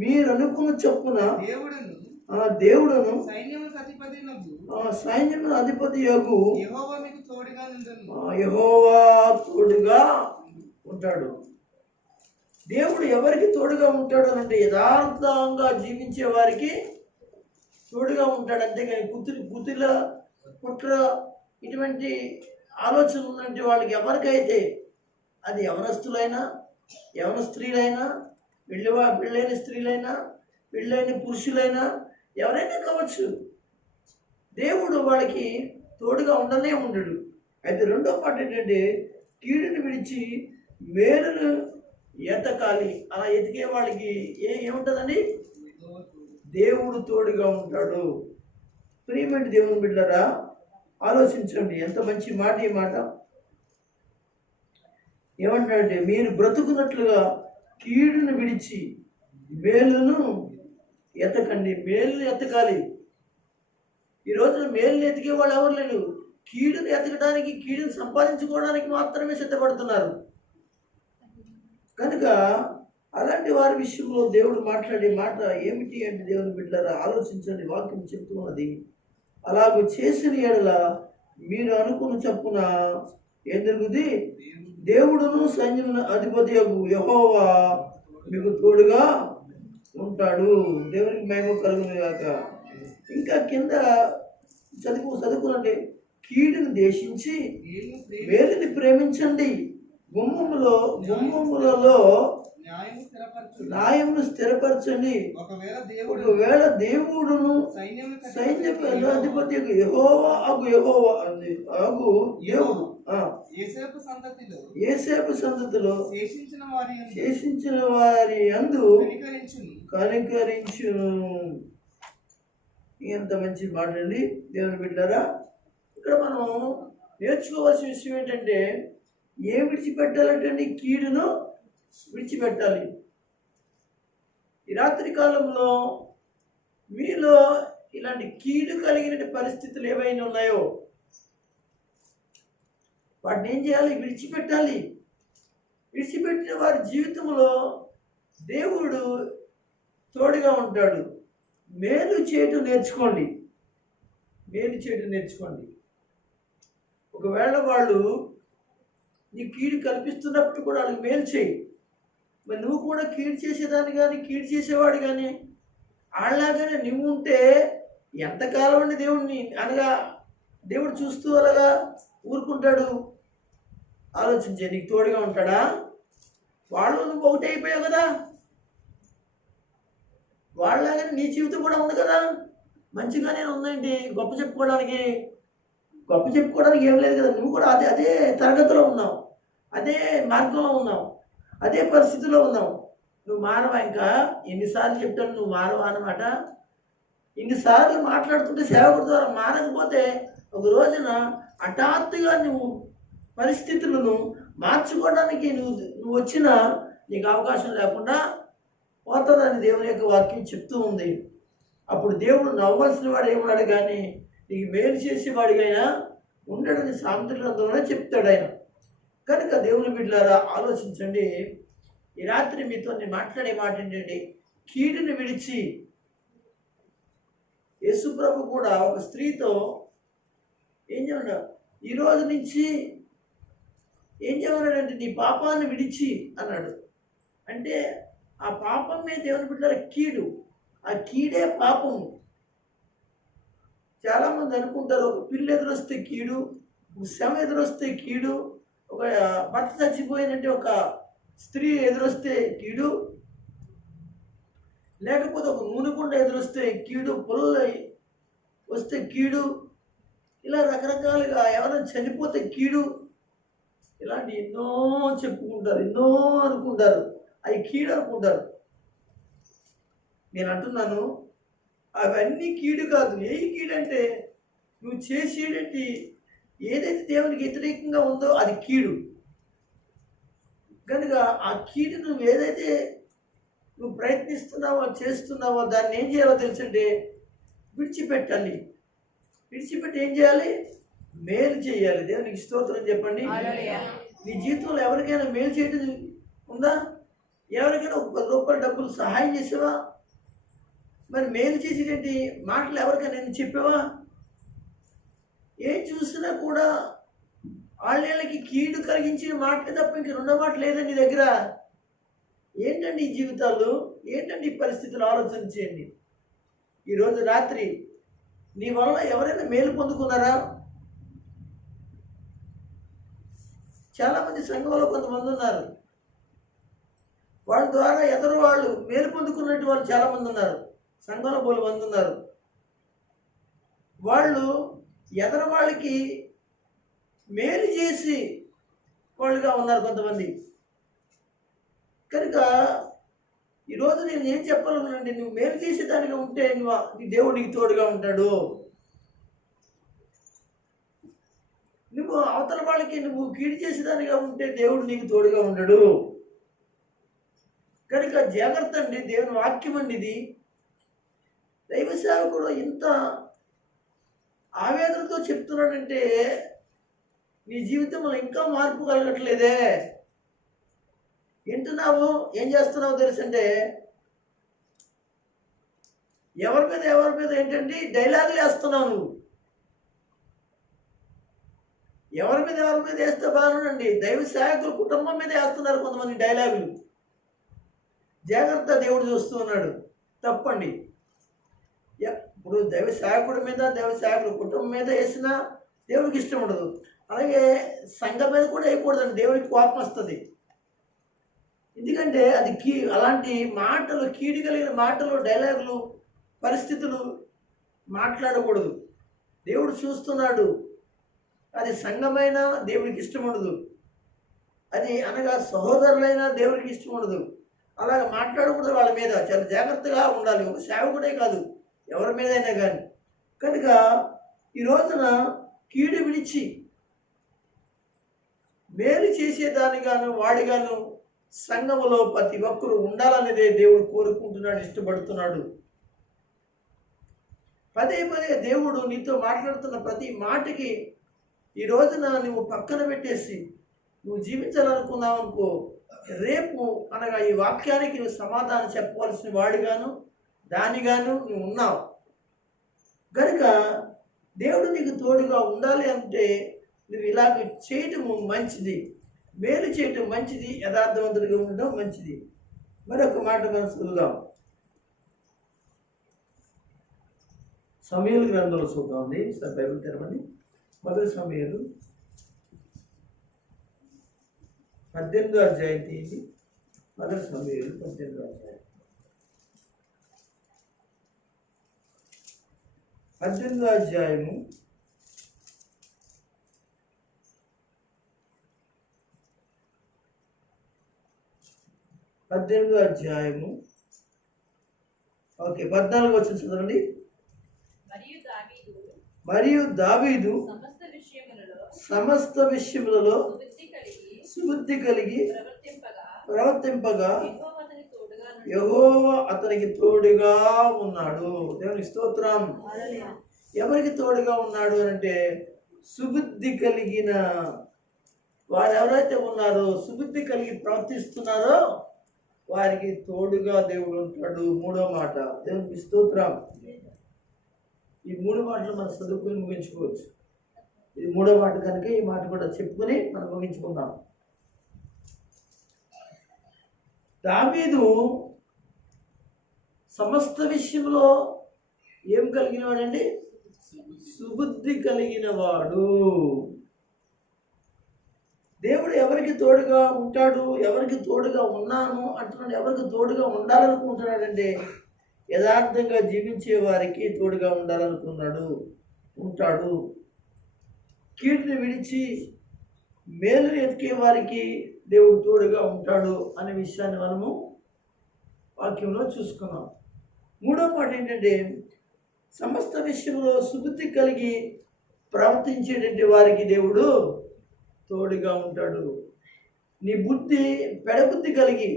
మీరు అనుకున్న చొప్పున దేవుడును సైన్యము అధిపతి యగు యెహోవా తోడుగా ఉంటాడు. దేవుడు ఎవరికి తోడుగా ఉంటాడు అంటే యథార్థంగా జీవించే వారికి తోడుగా ఉంటాడు. అంతేగాని కుతుల కుట్ర ఇటువంటి ఆలోచనలు ఉన్నట్టు వాళ్ళకి ఎవరికైతే, అది యవనస్తులైనా యవన స్త్రీలైనా పెళ్ళైన స్త్రీలైనా పెళ్ళైన పురుషులైనా ఎవరైనా కావచ్చు, దేవుడు వాళ్ళకి తోడుగా ఉండడు. అయితే రెండో మాట ఏంటంటే కీడుని విడిచి మేలును ఎతకాలి. అలా ఎతికే వాళ్ళకి ఏముంటుందండి? దేవుడు తోడుగా ఉంటాడు. ప్రియమైన దేవుని బిడ్డలారా, ఆలోచించండి, ఎంత మంచి మాట ఈ మాట. ఏమంటాడంటే మీరు బ్రతుకున్నట్లుగా కీడును విడిచి మేలును ఎతకండి. మేలును ఎతకాలి. ఈ రోజున మేలును ఎతికే వాళ్ళు ఎవరు లేరు. కీడును ఎతకడానికి, కీడును సంపాదించుకోవడానికి మాత్రమే సిద్ధపడుతున్నారు. కనుక అలాంటి వారి విషయంలో దేవుడు మాట్లాడే మాట ఏమిటి అంటే, దేవుని బిడ్డలారా ఆలోచించండి, వాక్యం చెప్తున్నది. అలాగూ చేసిన ఎడల మీరు అనుకున్న చొప్పున ఏం జరుగుతుంది? దేవుడును సైన్యముల అధిపతి యెహోవా మీకు తోడుగా ఉంటాడు. దేవునికి మహిమ కలుగును గాక. ఇంకా కింద చదువుకునండి. కీడును దేశించి మేలుని ప్రేమించండి. గుమ్మములలో న్యాయమును స్థిరపరచండి. ఒకవేళ దేవుడును సైన్యపు అధిపతి యెహోవా యేసేపు సంతతిలో శేషించిన వారి యందు కనికరించును. ఎంత మంచి మాట అండి దేవుని బిడ్డలారా. ఇక్కడ మనం నేర్చుకోవాల్సిన విషయం ఏంటంటే, ఏం విడిచిపెట్టాలంటే కీడును విడిచిపెట్టాలి. ఈ రాత్రి కాలంలో మీలో ఇలాంటి కీడు కలిగిన పరిస్థితులు ఏవైనా ఉన్నాయో వాటిని ఏం చేయాలి? విడిచిపెట్టాలి. విడిచిపెట్టిన వారి జీవితంలో దేవుడు తోడుగా ఉంటాడు. మేలు చేయటం నేర్చుకోండి. మేలు చేయటం నేర్చుకోండి. ఒకవేళ వాళ్ళు నీ కీడు కల్పిస్తున్నప్పుడు కూడా వాళ్ళకి మేలు చేయి. మరి నువ్వు కూడా కీడు చేసేదాన్ని కానీ కీడు చేసేవాడు కానీ వాళ్ళలాగానే నువ్వు ఉంటే ఎంతకాలం అండి దేవుడిని అనగా దేవుడు చూస్తూ అలాగా ఊరుకుంటాడు? ఆలోచించే, నీకు తోడుగా ఉంటాడా? వాళ్ళు నువ్వు ఒకటి అయిపోయావు కదా, వాళ్ళలాగానే నీ జీవితం కూడా ఉంది కదా. మంచిగానే ఉందేంటి గొప్ప చెప్పుకోవడానికి? గొప్ప చెప్పుకోవడానికి ఏం లేదు కదా. నువ్వు కూడా అదే అదే తరగతిలో ఉన్నావు, అదే మార్గంలో ఉన్నావు, అదే పరిస్థితిలో ఉన్నావు. నువ్వు మానవా? ఇంకా ఎన్నిసార్లు చెప్తాను నువ్వు మానవా అన్నమాట. ఇన్నిసార్లు మాట్లాడుతుంటే సేవకుడి ద్వారా మారకపోతే ఒక రోజున హఠాత్తుగా నువ్వు పరిస్థితులను మార్చుకోవడానికి నువ్వు వచ్చినా నీకు అవకాశం లేకుండా పోతుందని దేవుని యొక్క వాక్యం చెప్తూ ఉంది. అప్పుడు దేవుడు నవ్వాల్సిన వాడు ఏమన్నాడు కానీ నీకు మేలు చేసేవాడికైనా ఉండడని సామెతల గ్రంథంలోనే చెప్తాడు ఆయన. కనుక దేవుని బిడ్డలారా ఆలోచించండి. ఈ రాత్రి మీతో నేను మాట్లాడే మాట ఏంటంటే, కీడుని విడిచి, యేసుప్రభు కూడా ఒక స్త్రీతో ఏం చేయమన్నా, ఈ రోజు నుంచి ఏం చేయమన్నాడంటే నీ పాపాన్ని విడిచి అన్నాడు. అంటే ఆ పాపమే దేవుని బిడ్డల కీడు, ఆ కీడే పాపము. చాలామంది అనుకుంటారు ఒక పిల్లి ఎదురొస్తే కీడు, ఒక శవ ఎదురొస్తే కీడు, ఒక భర్త చచ్చిపోయినట్టే ఒక స్త్రీ ఎదురొస్తే కీడు, లేకపోతే ఒక నూనెకుండ ఎదురొస్తే కీడు, పుల్ల వస్తే కీడు, ఇలా రకరకాలుగా ఎవరైనా చనిపోతే కీడు, ఇలాంటి ఎన్నో చెప్పుకుంటారు, ఎన్నో అనుకుంటారు, అవి కీడు అనుకుంటారు. నేను అంటున్నాను అవన్నీ కీడు కాదు. ఏ కీడు అంటే నువ్వు చేసేటి ఏదైతే దేవునికి వ్యతిరేకంగా ఉందో అది కీడు. కనుక ఆ కీడు నువ్వు ఏదైతే నువ్వు ప్రయత్నిస్తున్నావో చేస్తున్నావో దాన్ని ఏం చేయాలో తెలుసంటే విడిచిపెట్టాలి. విడిచిపెట్టి ఏం చేయాలి? మేలు చేయాలి. దేవునికి స్తోత్రం చెప్పండి. నీ జీవితంలో ఎవరికైనా మేలు చేయడం ఉందా? ఎవరికైనా ఒక 10 రూపాయల డబ్బులు సహాయం చేసావా? మరి మేలు చేసేటంటి మాటలు ఎవరికైనా నేను చెప్పావా? ఏం చూసినా కూడా వాళ్ళకి కీడు కలిగించిన మాటలే తప్ప ఇంక రెండో మాట లేదండి నీ దగ్గర. ఏంటండి ఈ జీవితాలు? ఏంటండి ఈ పరిస్థితులు? ఆలోచన చేయండి. ఈరోజు రాత్రి నీ వల్ల ఎవరైనా మేలు పొందుకున్నారా? చాలామంది సంఘంలో కొంతమంది ఉన్నారు, వాళ్ళ ద్వారా ఎదురు వాళ్ళు మేలు పొందుకున్నట్టు వాళ్ళు చాలామంది ఉన్నారు. సంఘంలో బోలు మంది ఉన్నారు. వాళ్ళు ఎదరు వాళ్ళకి మేలు చేసి వాళ్ళుగా ఉన్నారు కొంతమంది. కనుక ఈరోజు నేను ఏం చెప్పాలన్నానండి, నువ్వు మేలు చేసేదానిగా ఉంటే నీ దేవుడు నీకు తోడుగా ఉంటాడు. నువ్వు అవతల వాళ్ళకి నువ్వు కీడు చేసేదానిగా ఉంటే దేవుడు నీకు తోడుగా ఉండడు. కనుక జాగ్రత్త అండి. దేవుని వాక్యం అండి ఇది. దైవ సేవకుడు ఇంత ఆవేదనతో చెప్తున్నాడంటే నీ జీవితంలో ఇంకా మార్పు కలగట్లేదే. వింటున్నావు, ఏం చేస్తున్నావు తెలుసంటే ఎవరి మీద ఏంటంటే డైలాగులు వేస్తున్నావు నువ్వు. ఎవరి మీద వేస్తే బాగుండండి. దైవ సేవకుల కుటుంబం మీద వేస్తున్నారు కొంతమంది డైలాగులు. జాగ్రత్త, దేవుడు చూస్తూ ఉన్నాడు. తప్పండి. ఇప్పుడు దైవ సేవకుడి మీద, దైవ సేవకుల కుటుంబం మీద వేసినా దేవుడికి ఇష్టం ఉండదు. అలాగే సంఘం మీద కూడా వేయకూడదండి, దేవుడికి కోపం వస్తుంది. ఎందుకంటే అది అలాంటి మాటలు, కీడు కలిగిన మాటలు, డైలాగులు, పరిస్థితులు మాట్లాడకూడదు. దేవుడు చూస్తున్నాడు. అది సంఘమైనా దేవుడికి ఇష్టం ఉండదు. అది అనగా సహోదరులైనా దేవుడికి ఇష్టం ఉండదు. అలాగ మాట్లాడకూడదు వాళ్ళ మీద. చాలా జాగ్రత్తగా ఉండాలి. ఒక సేవకుడే కాదు, ఎవరి మీద అయినా కానీ. కనుక ఈ రోజున కీడు విడిచి మేలు చేసేదానిగాను వాడిగాను సంఘములో ప్రతి ఒక్కరు ఉండాలనేదే దేవుడు కోరుకుంటున్నాడు, ఇష్టపడుతున్నాడు. పదే పదే దేవుడు నీతో మాట్లాడుతున్న ప్రతి మాటకి ఈ రోజున నువ్వు పక్కన పెట్టేసి నువ్వు జీవించాలనుకున్నావు అనుకో, రేపు అనగా ఈ వాక్యానికి నువ్వు సమాధానం చెప్పవలసిన వాడిగాను దానిగాను నువ్వు ఉన్నావు. కనుక దేవుడు నీకు తోడుగా ఉండాలి అంటే నువ్వు ఇలాగ చేయటం మంచిది, మేలు చేయటం మంచిది, యథార్థవంతుడిగా ఉండడం మంచిది. మరొక మాట మనం చదువుదాం. సమూయేలు గ్రంథంలో చూద్దాం ఉంది. సార్ బైబిల్ తెరవండి. మొదటి సమూయేలు 18వ అధ్యాయం తీసి. మొదటి సమూయేలు 18వ అధ్యాయం 18వ అధ్యాయము 14వ వచనం చదవండి. మరియు దావీదు సమస్త విషయములలో సుబుద్ధి కలిగి ప్రవర్తింపగా యెహోవా అతనికి తోడుగా ఉన్నాడు. దేవునికి స్తోత్రం. ఎవరికి తోడుగా ఉన్నాడు అంటే సుబుద్ధి కలిగిన వారు ఎవరైతే ఉన్నారో, సుబుద్ధి కలిగి ప్రవర్తిస్తున్నారో వారికి తోడుగా దేవుడు ఉంటాడు. మూడో మాట. దేవునికి స్తోత్రం. ఈ 3 మాటలు మనం చదువుకుని ముగించుకోవచ్చు. ఇది 3వ మాట కనుక ఈ మాట కూడా చెప్పుకొని మనం ముగించుకుందాం. దావీదు సమస్త విషయంలో ఏం కలిగిన వాడండి? సుబుద్ధి కలిగిన వాడు. దేవుడు ఎవరికి తోడుగా ఉంటాడు, ఎవరికి తోడుగా ఉన్నాను అంటున్నాడు. ఎవరికి తోడుగా ఉండాలనుకుంటున్నాడంటే యథార్థంగా జీవించే వారికి తోడుగా ఉండాలనుకున్నాడు, ఉంటాడు. కీడుని విడిచి మేలుని ఎతికే వారికి దేవుడు తోడుగా ఉంటాడు అనే విషయాన్ని మనము వాక్యంలో చూసుకున్నాం. మూడో మాట ఏంటంటే సమస్త విషయంలో సుబుద్ధి కలిగి ప్రవర్తించేటువంటి వారికి దేవుడు తోడుగా ఉంటాడు. నీ బుద్ధి పెడబుద్ధి కలిగి,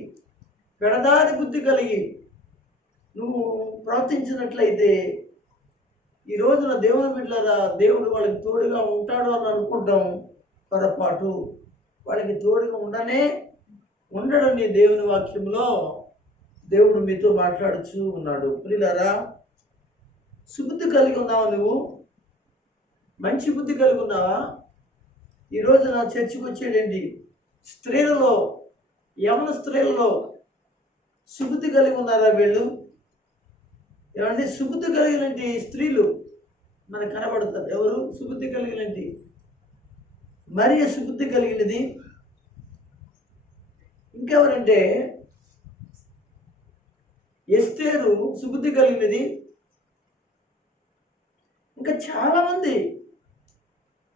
పెడదారి బుద్ధి కలిగి నువ్వు ప్రవర్తించినట్లయితే ఈ రోజున దేవుని బిడ్డలారా, దేవుడు వాళ్ళకి తోడుగా ఉంటాడు అని అనుకుంటాం. పొరపాటు. వాళ్ళకి తోడుగా ఉండడం నీ దేవుని వాక్యంలో దేవుడు మీతో మాట్లాడుచూ ఉన్నాడు. ప్రియులారా, సుబుద్ధి కలిగి ఉన్నావా? నువ్వు మంచి బుద్ధి కలిగి ఉన్నావా? ఈరోజు నా చర్చికి వచ్చేటండి స్త్రీలలో, యవన స్త్రీలలో సుబుద్ధి కలిగి ఉన్నారా వీళ్ళు? ఏమంటే సుబుద్ధి కలిగినటువంటి స్త్రీలు మనకు కనబడతారు. ఎవరు సుబుద్ధి కలిగినటువంటి? మరియ సుబుద్ధి కలిగినది. ఇంకెవరంటే ఎస్తేరు సుబుద్ధి కలిగినది. ఇంకా చాలామంది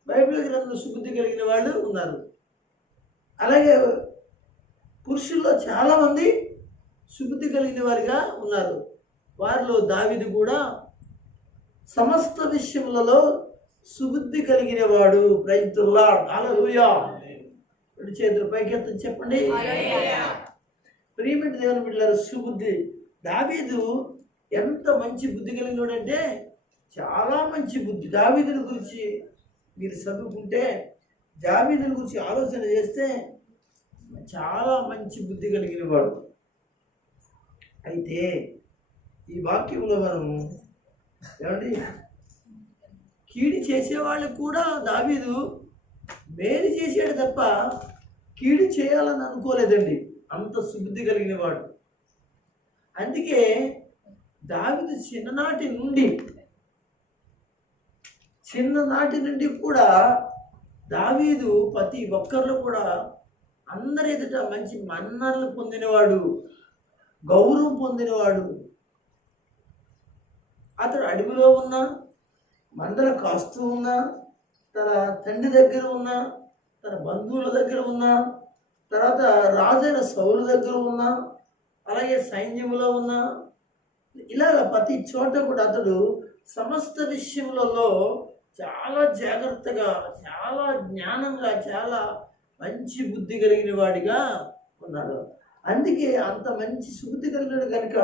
బైబిల్ గ్రంథంలో సుబుద్ధి కలిగిన వాళ్ళు ఉన్నారు. అలాగే పురుషుల్లో చాలామంది సుబుద్ధి కలిగిన వారిగా ఉన్నారు. వారిలో దావీదు కూడా సమస్త విషయములలో సుబుద్ధి కలిగిన వాడు. Praise the lord. హల్లెలూయా. రెండు చేతులు పైకెత్తి చెప్పండి. ప్రియమైన దేవుని బిడ్డలారా, సుబుద్ధి. దావీదు ఎంత మంచి బుద్ధి కలిగినోడంటే చాలా మంచి బుద్ధి. దావీదుని గురించి మీరు చదువుకుంటే, దావీదుని గురించి ఆలోచన చేస్తే చాలా మంచి బుద్ధి కలిగిన వాడు. అయితే ఈ వాక్యంలో మనము ఏమండి, కీడు చేసేవాళ్ళకు కూడా దావీదు మేలు చేసాడు తప్ప కీడు చేయాలని అనుకోలేదండి. అంత సుబుద్ధి కలిగిన వాడు. అందుకే దావీదు చిన్ననాటి నుండి కూడా దావీదు ప్రతి ఒక్కరిలో కూడా అందరి ఎదుట మంచి మన్ననలు పొందినవాడు, గౌరవం పొందినవాడు. అతడు అడవిలో ఉన్నా, మందల కాస్తూ ఉన్నా, తన తండ్రి దగ్గర ఉన్నా, తన బంధువుల దగ్గర ఉన్నా, తర్వాత రాజైన సౌలు దగ్గర ఉన్నా, అలాగే సైన్యంలో ఉన్నా, ఇలాగ ప్రతి చోట కూడా అతడు సమస్త విషయములలో చాలా జాగ్రత్తగా, చాలా జ్ఞానంగా, చాలా మంచి బుద్ధి కలిగిన వాడిగా ఉన్నాడు. అందుకే అంత మంచి సుబుద్ధి కలిగినాడు కనుక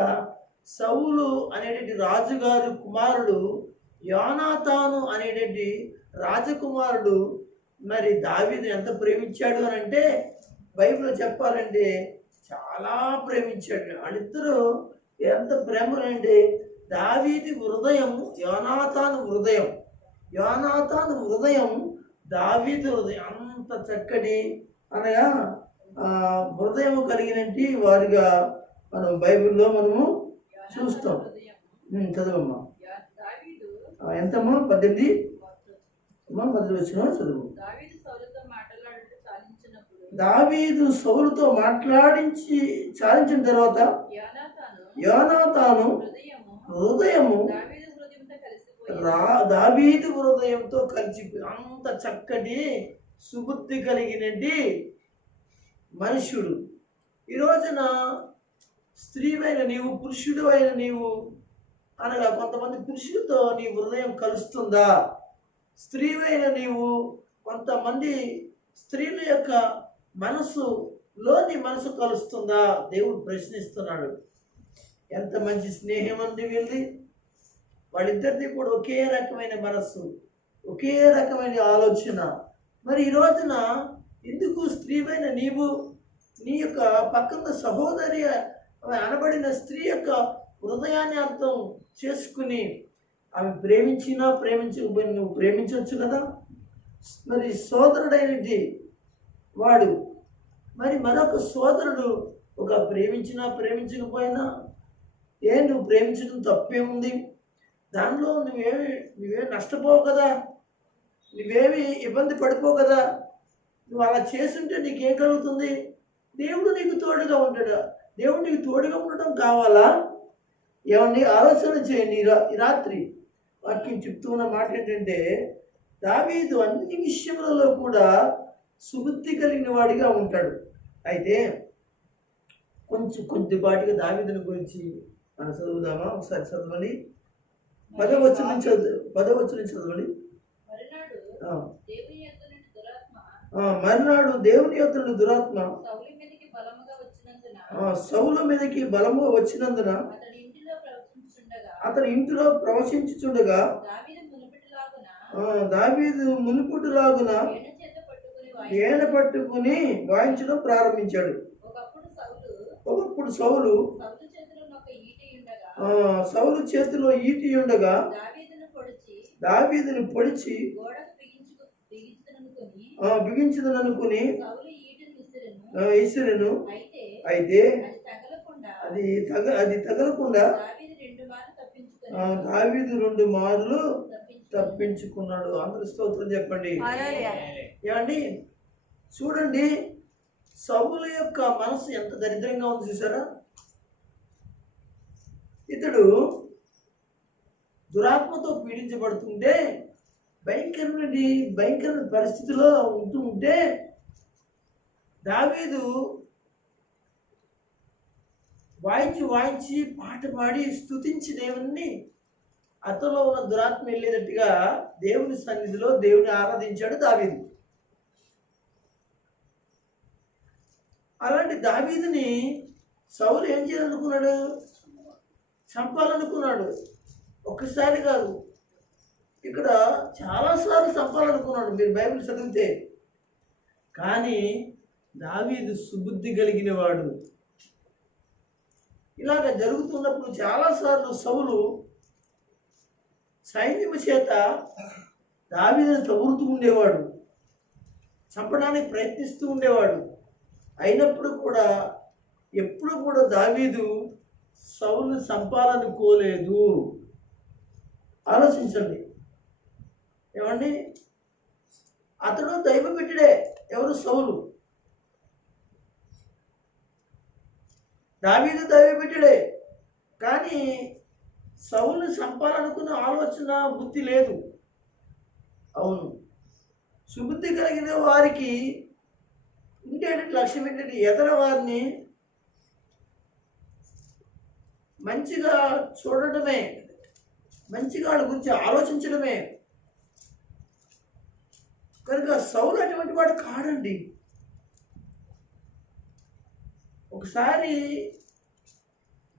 సౌలు అనేటువంటి రాజుగారి కుమారుడు, యోనాతాను అనేటువంటి రాజకుమారుడు మరి దావీదుని ఎంత ప్రేమించాడు అని అంటే బైబిల్లో చెప్పాలంటే చాలా ప్రేమించాడు. వాళ్ళిద్దరూ ఎంత ప్రేమలంటే దావీదు హృదయం యోనాతాను హృదయం, యోనాతాను హృదయం దావీదు హృదయం అంత చక్కటి అనగా హృదయం కలిగినట్టి వారిగా మనం బైబిల్లో మనము చూస్తాం. చదవమ్మా. ఎంతమ్మా 18 అమ్మా 10 వచ్చిన చదువు. దావీదు సౌలుతో చాలించిన తర్వాత యోనాతాను హృదయము దావీదు హృదయంతో కలిసి అంత చక్కటి సుబుద్ధి కలిగినటి మనుష్యుడు. ఈ రోజున స్త్రీవైన నీవు, పురుషుడు అయిన నీవు అనగా కొంతమంది పురుషులతో నీ హృదయం కలుస్తుందా? స్త్రీవైన నీవు కొంతమంది స్త్రీల యొక్క మనసులో నీ మనసు కలుస్తుందా? దేవుడు ప్రశ్నిస్తున్నాడు. ఎంత మంచి స్నేహం అంది వీళ్ళది. వాళ్ళిద్దరిది కూడా ఒకే రకమైన మనస్సు, ఒకే రకమైన ఆలోచన. మరి ఈ రోజున ఎందుకు స్త్రీవైన నీవు నీ యొక్క పక్కన సహోదరి అనబడిన స్త్రీ యొక్క హృదయాన్ని అర్థం చేసుకుని ఆమె ప్రేమించకపోయినా నువ్వు ప్రేమించవచ్చు కదా? మరి సోదరుడైనది వాడు, మరి మరొక సోదరుడు ఒక ప్రేమించకపోయినా నువ్వు ప్రేమించడం తప్పేముంది? దానిలో నువ్వేమి నష్టపోవు కదా, నువ్వేమి ఇబ్బంది పడిపోవు కదా. నువ్వు అలా చేస్తుంటే నీకేం కలుగుతుంది? దేవుడు నీకు తోడుగా ఉంటాడు. దేవుడు నీకు తోడుగా ఉండటం కావాలా? ఏమన్నా ఆలోచన చేయండి. ఈ రాత్రి వాక్యం చెప్తున్న మాట ఏంటంటే, దావీదు అన్ని విషయములలో కూడా సుబుద్ధి కలిగిన వాడిగా ఉంటాడు. అయితే కొద్దిపాటిగా దావీదుని గురించి మనం చదువుదామా? ఒకసారి చదవండి. 10వ వచనం నుంచి చదవండి. మరునాడు దేవుని యొద్ద నుండి దురాత్మ సౌలు మీదకి బలముగా వచ్చినందున అతని ఇంటిలో ప్రవశించుచుండగా దావీదు మునుపుటిలాగున వీణ పట్టుకుని వాయించడం ప్రారంభించాడు. ఒకప్పుడు సౌలు చేతిలో ఈటి ఉండగా దావీదును పొడిచి బిగించదనుకుని ఇసిరెను. అయితే అది తగలకుండా దావీదు 2 మార్లు తప్పించుకున్నాడు. అందరూ స్తోత్రం చెప్పండి. ఏమండి చూడండి, సౌలు యొక్క మనసు ఎంత దరిద్రంగా ఉంది చూసారా? ఇతడు దురాత్మతో పీడించబడుతుంటే భయంకరమైన పరిస్థితిలో ఉంటే దావీదు వాయించి పాట పాడి స్తుతించి దేవుణ్ణి, అతలో ఉన్న దురాత్మ వెళ్ళేటట్టుగా దేవుని సన్నిధిలో దేవుని ఆరాధించాడు దావీదు. అలాంటి దావీదుని సౌలు ఏం చేయాలనుకున్నాడు? చంపాలనుకున్నాడు. ఒక్కసారి కాదు, ఇక్కడ చాలాసార్లు చంపాలనుకున్నాడు మీరు బైబిల్ చదివితే. కానీ దావీదు సుబుద్ధి కలిగిన వాడు. ఇలాగ జరుగుతున్నప్పుడు చాలాసార్లు సౌలు సైన్యము చేత దావీదును తగులుతూ ఉండేవాడు, చంపడానికి ప్రయత్నిస్తూ ఉండేవాడు. అయినప్పుడు కూడా ఎప్పుడు కూడా దావీదు సౌలును చంపాలనుకోలేదు. ఆలోచించండి. ఏమండి, అతడు దైవబిడ్డడే. ఎవరు? సౌలు. దావీదు దైవబిడ్డడే, కానీ సౌలును చంపాలనుకున్న ఆలోచన బుద్ధి లేదు. అవును, సుబుద్ధి కలిగిన వారికి ఉండేటి లక్ష్యం ఏంటంటే ఎదర వారిని మంచిగా చూడటమే, మంచిగా వాళ్ళ గురించి ఆలోచించడమే. కనుక సౌలు అటువంటి వాడు కాడండి. ఒకసారి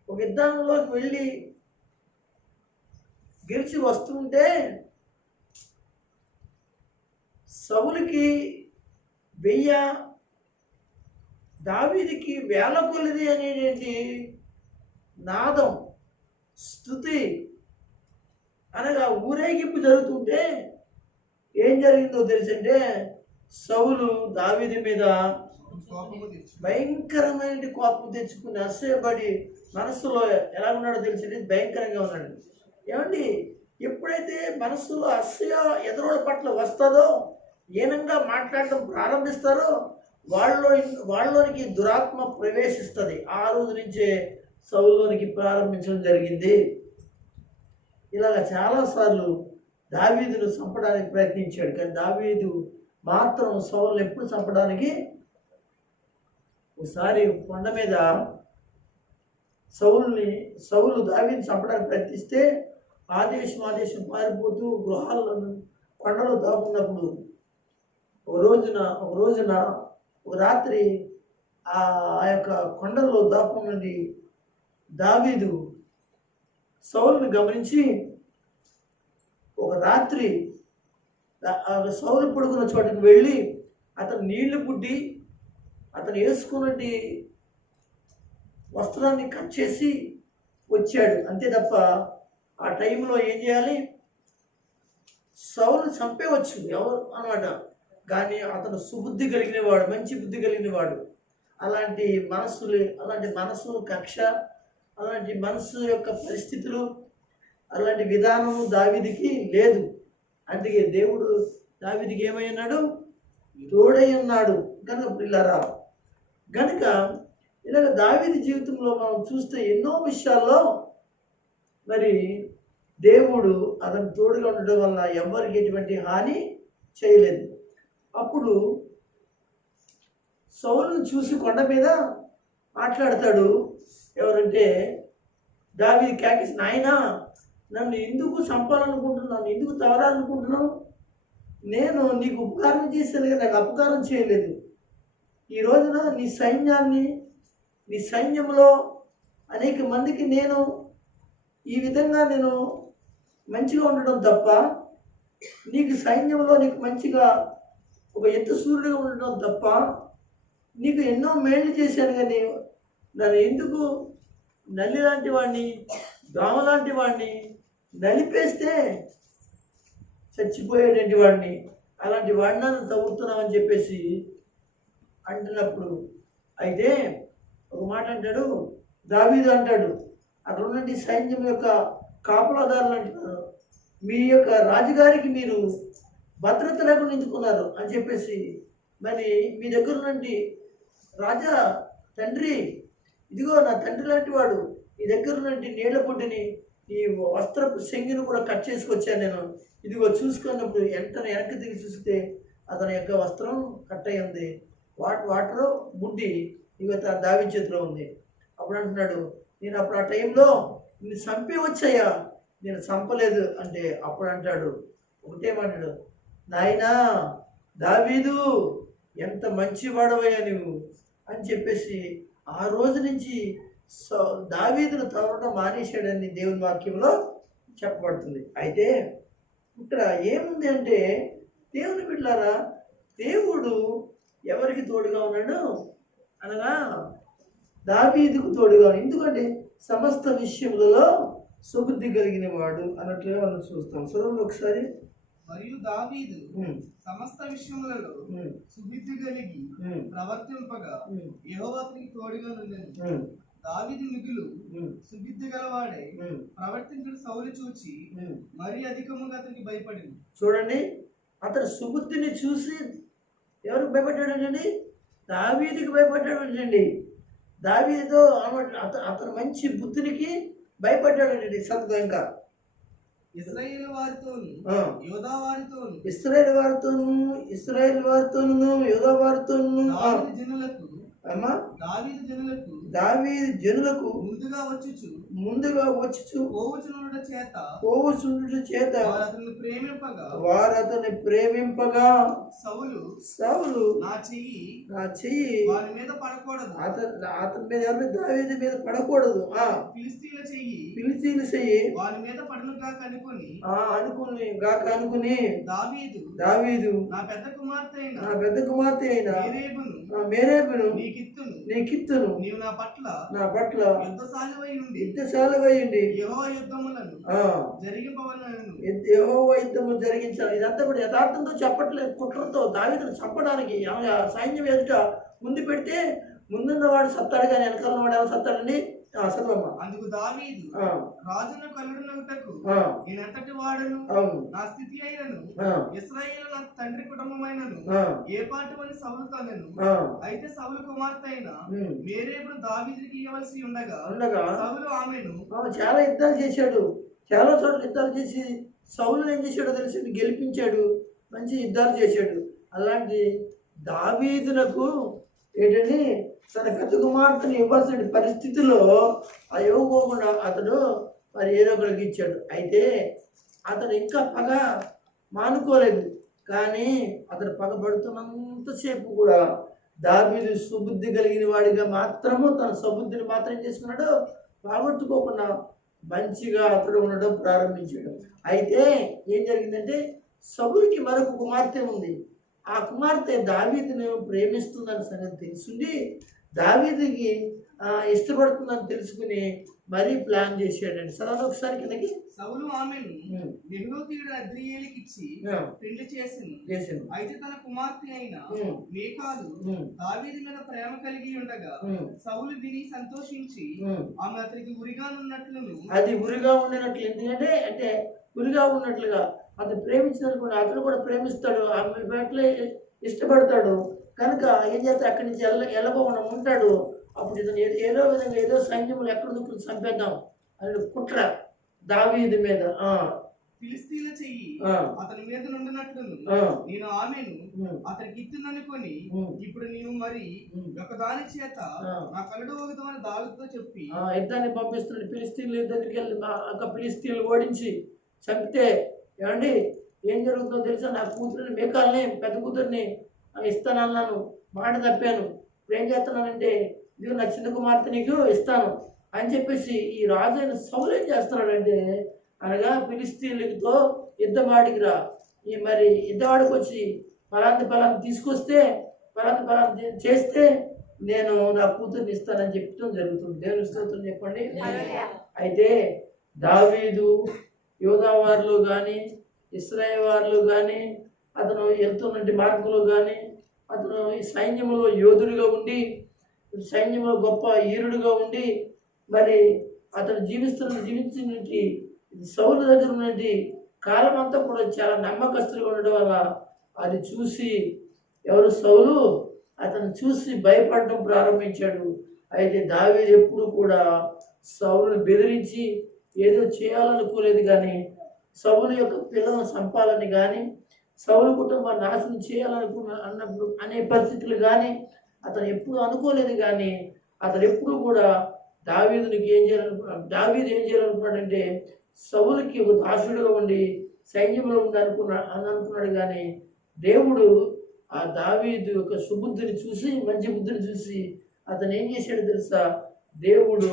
ఒక యుద్ధంలోకి వెళ్ళి గెలిచి వస్తుంటే సౌలుకి 1000, దావీదుకి 1000 కొలది అనేటువంటి నాదం, స్తుతి అనగా ఊరేగింపు జరుగుతుంటే ఏం జరిగిందో తెలుసంటే, సౌలు దావీదు మీద భయంకరమైన కోపం తెచ్చుకుని అసహ్యపడి మనస్సులో ఎలా ఉన్నాడో తెలిసింది, భయంకరంగా ఉన్నాడు. ఏమండి, ఎప్పుడైతే మనస్సులో అసూయ ఎదురోళ్ళ పట్ల వస్తుందో, హీనంగా మాట్లాడటం ప్రారంభిస్తారో, వాళ్ళలోనికి దురాత్మ ప్రవేశిస్తుంది. ఆ రోజు నుంచే సౌలులోనికి ప్రారంభించడం జరిగింది. ఇలాగ చాలాసార్లు దావీదును చంపడానికి ప్రయత్నించాడు, కానీ దావీదు మాత్రం సౌలుని ఎప్పుడు చంపడానికి, ఒకసారి కొండ మీద సౌలు దావీదుని చంపడానికి ప్రయత్నిస్తే ఆదేశం పారిపోతూ గృహాల్లో కొండలో దాక్కున్నప్పుడు ఒక రాత్రి ఆ యొక్క కొండల్లో దాక్కున్నది దావీదు సౌలుని గమనించి ఒక రాత్రి సౌలు పడుకున్న చోటుకు వెళ్ళి అతను నీళ్లు పుట్టి అతను వేసుకున్నటి వస్త్రాన్ని కట్ చేసి వచ్చాడు. అంతే తప్ప ఆ టైంలో ఏం చేయాలి, సౌలు చంపేవచ్చు ఎవరు అన్నమాట. కానీ అతను సుబుద్ధి కలిగిన వాడు, మంచి బుద్ధి కలిగిన వాడు. అలాంటి మనసు కక్ష, అలాంటి మనసు యొక్క పరిస్థితులు, అలాంటి విధానము దావీదుకి లేదు. అందుకే దేవుడు దావీదుకి ఏమయ్యాడు, తోడై ఉన్నాడు. కనుక పిల్లరా, కనుక ఇలాగ దావీదు జీవితంలో మనం చూస్తే ఎన్నో విషయాల్లో మరి దేవుడు అతను తోడుగా ఉండడం వల్ల ఎవరికి ఎటువంటి హాని చేయలేదు. అప్పుడు సౌలును చూసి కొండ మీద మాట్లాడతాడు. ఎవరంటే దావీదు కేకేసి, నాయనా నన్ను ఎందుకు చంపాలనుకుంటున్నావు, ఎందుకు తవరాలనుకుంటున్నావు? నేను నీకు ఉపకారం చేశాను కానీ నాకు అపకారం చేయలేదు. ఈ రోజున నీ సైన్యంలో అనేక మందికి నేను ఈ విధంగా నేను మంచిగా ఉండడం తప్ప, నీకు సైన్యంలో నీకు మంచిగా ఒక ఎత్తు సూర్యుడిగా ఉండడం తప్ప నీకు ఎన్నో మేళ్ళు చేశాను. కానీ నన్ను ఎందుకు నల్లి లాంటి వాడిని, దోమ లాంటి వాడిని నలిపేస్తే చచ్చిపోయేటువంటి వాడిని, అలాంటి వాడిని నన్ను తవ్వుతున్నామని చెప్పేసి అంటున్నప్పుడు, అయితే ఒక మాట అంటాడు దావీదు, అంటాడు అక్కడ ఉన్నటువంటి సైన్యం యొక్క కాపులాదారులు అంటున్నారు, మీ యొక్క రాజుగారికి మీరు భద్రత లేకుండా ఎంచుకున్నారు అని చెప్పేసి, మరి మీ దగ్గర నుండి రాజా తండ్రి, ఇదిగో నా తండ్రి లాంటి వాడు, ఈ దగ్గర నుండి నీళ్ళ పొట్టిని ఈ వస్త్రపు సెంగిని కూడా కట్ చేసుకొచ్చాను నేను, ఇదిగో చూసుకున్నప్పుడు వెనక్కి తిరిగి చూస్తే అతని యొక్క వస్త్రం కట్ అయి ఉంది, వాటర్ బుడ్డి ఇక దావీదు చేతిలో ఉంది. అప్పుడు అంటున్నాడు, నేను అప్పుడు ఆ టైంలో నిన్ను చంపి వచ్చాయా, నేను చంపలేదు అంటే, అప్పుడు అంటాడు ఒకటేమంటాడు, నాయనా దావీదు ఎంత మంచివాడవయ్యా నువ్వు అని చెప్పేసి ఆ రోజు నుంచి దావీదును తవరడం మానేశాడని దేవుని వాక్యంలో చెప్పబడుతుంది. అయితే ఇక్కడ ఏముంది అంటే, దేవుని బిడ్డలారా, దేవుడు ఎవరికి తోడుగా ఉన్నాడు అనగా దావీదుకు తోడుగా. ఎందుకంటే సమస్త విషయములలో సుబుద్ధి కలిగిన వాడు అన్నట్లుగా మనం చూస్తాం. చదవండి ఒకసారి. మరియు దావీదు సమస్త విషయములలో సుబుద్ధి కలిగి ప్రవర్తింపగా యెహోవా అతనికి తోడుగా ఉండెను. దావీదు మిగులు సుబుద్ధి గలవాడే ప్రవర్తించడం సౌలు చూచి మరి అధికముగా అతనికి భయపడింది. చూడండి, అతను సుబుద్ధిని చూసి ఎవరికి భయపడ్డాడండి? దావీదుకి భయపడ్డాడండి. దావీదు అతను మంచి బుద్ధినికి భయపడ్డాడండి. సత్యం ఇంకా ఇశ్రాయేలు వారితోను యోధా వారితోను యోధా వారితోను దావీదు జనులకు ముందుగా వచ్చుచు పోవుచుండుట చేత వారు అతన్ని ప్రేమింపగా సౌలు నా చెయ్యి వారి మీద పడకూడదు, అతని మీద దావీదు మీద పడకూడదు, ఫిలిష్తీయుల చెయ్యి వారి మీద పడను గాక అనుకుని దావీదు నా పెద్ద కుమార్తె అయిన మేరేబును నీకిత్తును, నీవు నా పట్ల యుద్ధశాలవై ఉండి యెహోవా యుద్ధములను జరిగించాలి. ఇదంతా కూడా యథార్థంతో చెప్పట్లేదు, కుట్రతో దావీదును చంపడానికి సైన్యం ఎదుట ముందు పెడితే ముందున్నవాడు సత్తాడు, కానీ వెనకాల వాడు ఎలా సత్తాడండి? చదవమ్మా. అందుకు దావీదు, రాజును కలుడునగుటకు నేనెంతటి వాడను, నా స్థితి అయినను ఇశ్రాయేలు నా తండ్రి కుటుంబమైనను ఏ పాటువని సౌలుతో అనెను. అయితే సౌలు కుమార్తె అయిన మేరేబును దావీదుకి ఇవ్వవలసి ఉండగా సౌలు ఆమెను చాలా యుద్ధాలు చేశాడు, చాలా చోట్ల యుద్ధాలు చేసి సౌలు ఏం చేశాడో తెలిసి గెలిపించాడు, మంచి యుద్ధాలు చేశాడు. అలాంటి దావీదునకు ఏంటంటే తన గత కుమార్తెను ఇవ్వాల్సిన పరిస్థితిలో ఆ ఇవ్వకోకుండా అతడు మరి ఏదో ఒకరికి ఇచ్చాడు. అయితే అతను ఇంకా పగ మానుకోలేదు, కానీ అతను పగబడుతున్నంతసేపు కూడా దావీదు సుబుద్ధి కలిగిన వాడిగా మాత్రము తన సుబుద్ధిని మాత్రం చేసుకున్నాడు, పోగొట్టుకోకుండా మంచిగా అతడు ఉండడం ప్రారంభించాడు. అయితే ఏం జరిగిందంటే సౌలుకి మరొక కుమార్తె ఉంది. ఆ కుమార్తె దావీదును ప్రేమిస్తుందని సంగతి తెలుసుండి దావీదుకి ఇష్టపడుతుందని తెలుసుకుని మరీ ప్లాన్ చేశాడండి. సరే ఒకసారి కిందకి. సౌలు ఆమెను నెహోతీయుడు అద్రియేలుకి ఇచ్చి పెళ్లి చేసింది. అయితే తన కుమార్తె అయిన మీకాలు దావీదు మీద ప్రేమ కలిగి ఉండగా సౌలు విని సంతోషించి ఆమె అతనికి ఉరిగానున్నట్లును, అది ఉరిగా ఉండినట్లు, ఎందుకంటే అంటే ఉరిగా ఉన్నట్లుగా అతను ప్రేమించినప్పుడు అతను కూడా ప్రేమిస్తాడు, ఆమె పట్ల ఇష్టపడతాడు కనుక ఏం చేస్తే అక్కడి నుంచి వెళ్ళకుండా ఉంటాడు. అప్పుడు ఇతను ఏదో విధంగా ఏదో సైన్యములు ఎక్కడ దుక్కులు చంపేద్దాం అని కుట్ర దావీదు మీద. ఫిలిస్తీన్ల చెయ్యి అతని మీద నుండినట్లును నేను ఆమెను అతనికి ఇచ్చిందనుకొని ఇప్పుడు నేను మరి ఒకదాని చేత నా కలుడు ఒకదాని దావీదుతో చెప్పి యుద్ధాన్ని పంపిస్తున్నాడు. ఫిలిస్తీన్ల దగ్గరికి వెళ్ళి ఫిలిస్తీన్లు ఓడించి చంపితే ఏమండి ఏం జరుగుతుందో తెలుసా, నా కూతురిని మేకాల్ని పెద్ద కూతురిని ఇస్తానన్నాను, మాట తప్పాను, ఇప్పుడు ఏం చేస్తున్నానంటే ఇది నా చిన్న కుమార్తె నీకు ఇస్తాను అని చెప్పేసి ఈ రాజు అయిన సౌలు ఏం చేస్తున్నాడంటే అనగా ఫిలిస్తీన్లతో యుద్ధమాడికి రా, ఈ మరి యుద్ధవాడికి వచ్చి ఫలాన్ని తీసుకొస్తే ఫలాన్ని చేస్తే నేను నా కూతుర్ని ఇస్తానని చెప్పడం జరుగుతుంది. దేవుని స్తోత్రం చెప్పండి. అయితే దావీదు యోధా వారిలో కానీ ఇశ్రాయేలు వారిలో కానీ అతను వెళ్తున్నటువంటి మార్గంలో కానీ అతను ఈ సైన్యంలో యోధుడిగా ఉండి సైన్యంలో గొప్ప ఈరుడుగా ఉండి మరి అతను జీవించినటువంటి సౌలు దగ్గర ఉన్నటువంటి కాలం అంతా కూడా చాలా నమ్మకస్తులుగా ఉండడం వల్ల అది చూసి ఎవరు సౌలు అతను చూసి భయపడడం ప్రారంభించాడు. అయితే దావీదు ఎప్పుడు కూడా సౌలును బెదిరించి ఏదో చేయాలనుకోలేదు, కానీ సౌలు యొక్క పిల్లలను చంపాలని కానీ సౌలు కుటుంబాన్ని నాశనం అన్నప్పుడు అనే పరిస్థితులు కానీ అతను ఎప్పుడు అనుకోలేదు. కానీ అతను ఎప్పుడు కూడా దావీదు ఏం చేయాలనుకున్నాడంటే సౌలుకి ఒక దాసుడుగా ఉండి సైన్యంలో ఉండి అనుకున్నాడు. కానీ దేవుడు ఆ దావీదు యొక్క సుబుద్ధిని చూసి మంచి బుద్ధిని చూసి అతను ఏం చేశాడు తెలుసా, దేవుడు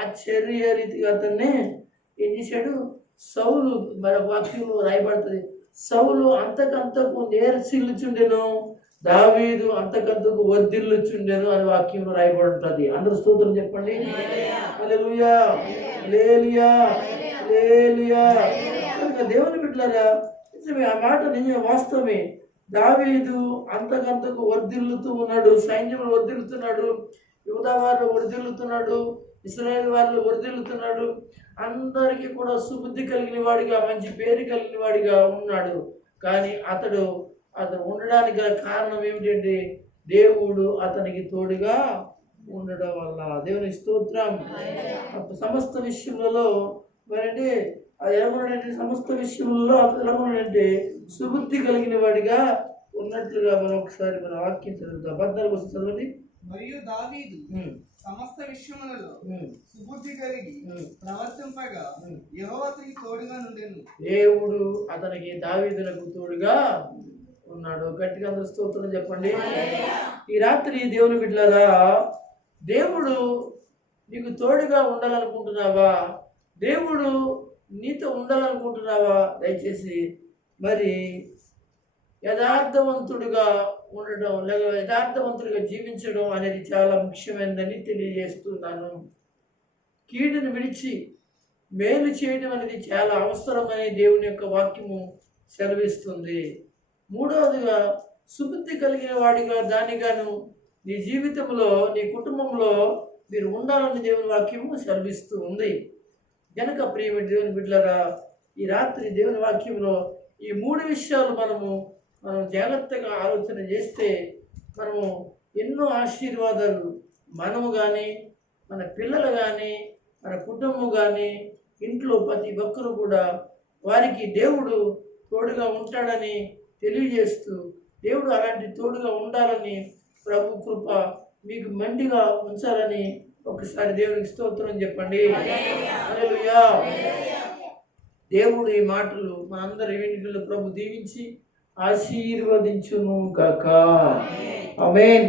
ఆశ్చర్య రీతిగా అతన్ని ఏం చేశాడు, సౌలు మరి వాక్యంలో రాయబడుతుంది, సౌలు అంతకంతకు నేర్సిల్లుచుండెను, దావీదు అంతకంతకు వర్ధిల్లుచుండెను అని వాక్యంలో రాయబడి ఉంటుంది. అందరూ స్తోత్రం చెప్పండి. హల్లెలూయా, హల్లెలూయా, హల్లెలూయా. దేవుని బిడ్డలారా, ఆ మాట నిజమే, వాస్తవమే. దావీదు అంతకంతకు వర్ధిల్లుతూ ఉన్నాడు, సైన్యంలో వర్ధిల్లుతున్నాడు, యూదా వారిలో వర్ధిల్లుతున్నాడు, ఇశ్రాయేలు వారిలో వర్ధిల్లుతున్నాడు, అందరికీ కూడా సుబుద్ధి కలిగిన వాడిగా మంచి పేరు కలిగిన వాడిగా ఉన్నాడు. కానీ అతడు ఉండడానికి గల కారణం ఏమిటంటే దేవుడు అతనికి తోడుగా ఉండడం వల్ల. దేవుని స్తోత్రం. సమస్త విషయంలో మరంటే అది ఎలాగొన్నాడంటే సమస్త విషయంలో అతను ఎలాగొన్నాడంటే సుబుద్ధి కలిగిన వాడిగా ఉన్నట్లుగా మనం ఒకసారి మన వాక్యం చదువుతాం. 14 వస్తుంది చదవండి. మరియు దావీదు సమస్త విషయములలో సుబుద్ధి కలిగి ప్రవర్తింపగా యెహోవా అతనికి తోడుగా నుండెను. దేవుడు అతనికి దావీదునకు తోడుగా ఉన్నాడు. గట్టిగా అందరూ స్తోత్రం చెప్పండి. ఈ రాత్రి దేవుని బిడ్డలారా, దేవుడు నీకు తోడుగా ఉండాలనుకుంటున్నావా, దేవుడు నీతో ఉండాలనుకుంటున్నావా, దయచేసి మరి యథార్థవంతుడిగా ఉండడం లేక యథార్థవంతుడిగా జీవించడం అనేది చాలా ముఖ్యమైనదని తెలియజేస్తున్నాను. కీడును విడిచి మేలు చేయడం అనేది చాలా అవసరమని దేవుని యొక్క వాక్యము సెలవిస్తుంది. మూడవదిగా సుబుద్ధి కలిగిన వాడిగా దానిగాను నీ జీవితంలో నీ కుటుంబంలో మీరు ఉండాలని దేవుని వాక్యము సెలవిస్తూ ఉంది. కనుక ప్రియమైన దేవుని బిడ్డలారా, ఈ రాత్రి దేవుని వాక్యంలో ఈ 3 విషయాలు మనం జాగ్రత్తగా ఆలోచన చేస్తే మనము ఎన్నో ఆశీర్వాదాలు మనము కానీ, మన పిల్లలు కానీ, మన కుటుంబం కానీ, ఇంట్లో ప్రతి ఒక్కరు కూడా వారికి దేవుడు తోడుగా ఉంటాడని తెలియజేస్తూ, దేవుడు అలాంటి తోడుగా ఉండాలని ప్రభు కృప మీకు మెండుగా ఉంచాలని ఒకసారి దేవునికి స్తోత్రం చెప్పండి. హల్లెలూయా. దేవుడు ఈ మాటలు మనందరి వెనుకలు ప్రభు దీవించి ఆశీర్వదించును గాక. ఆమేన్.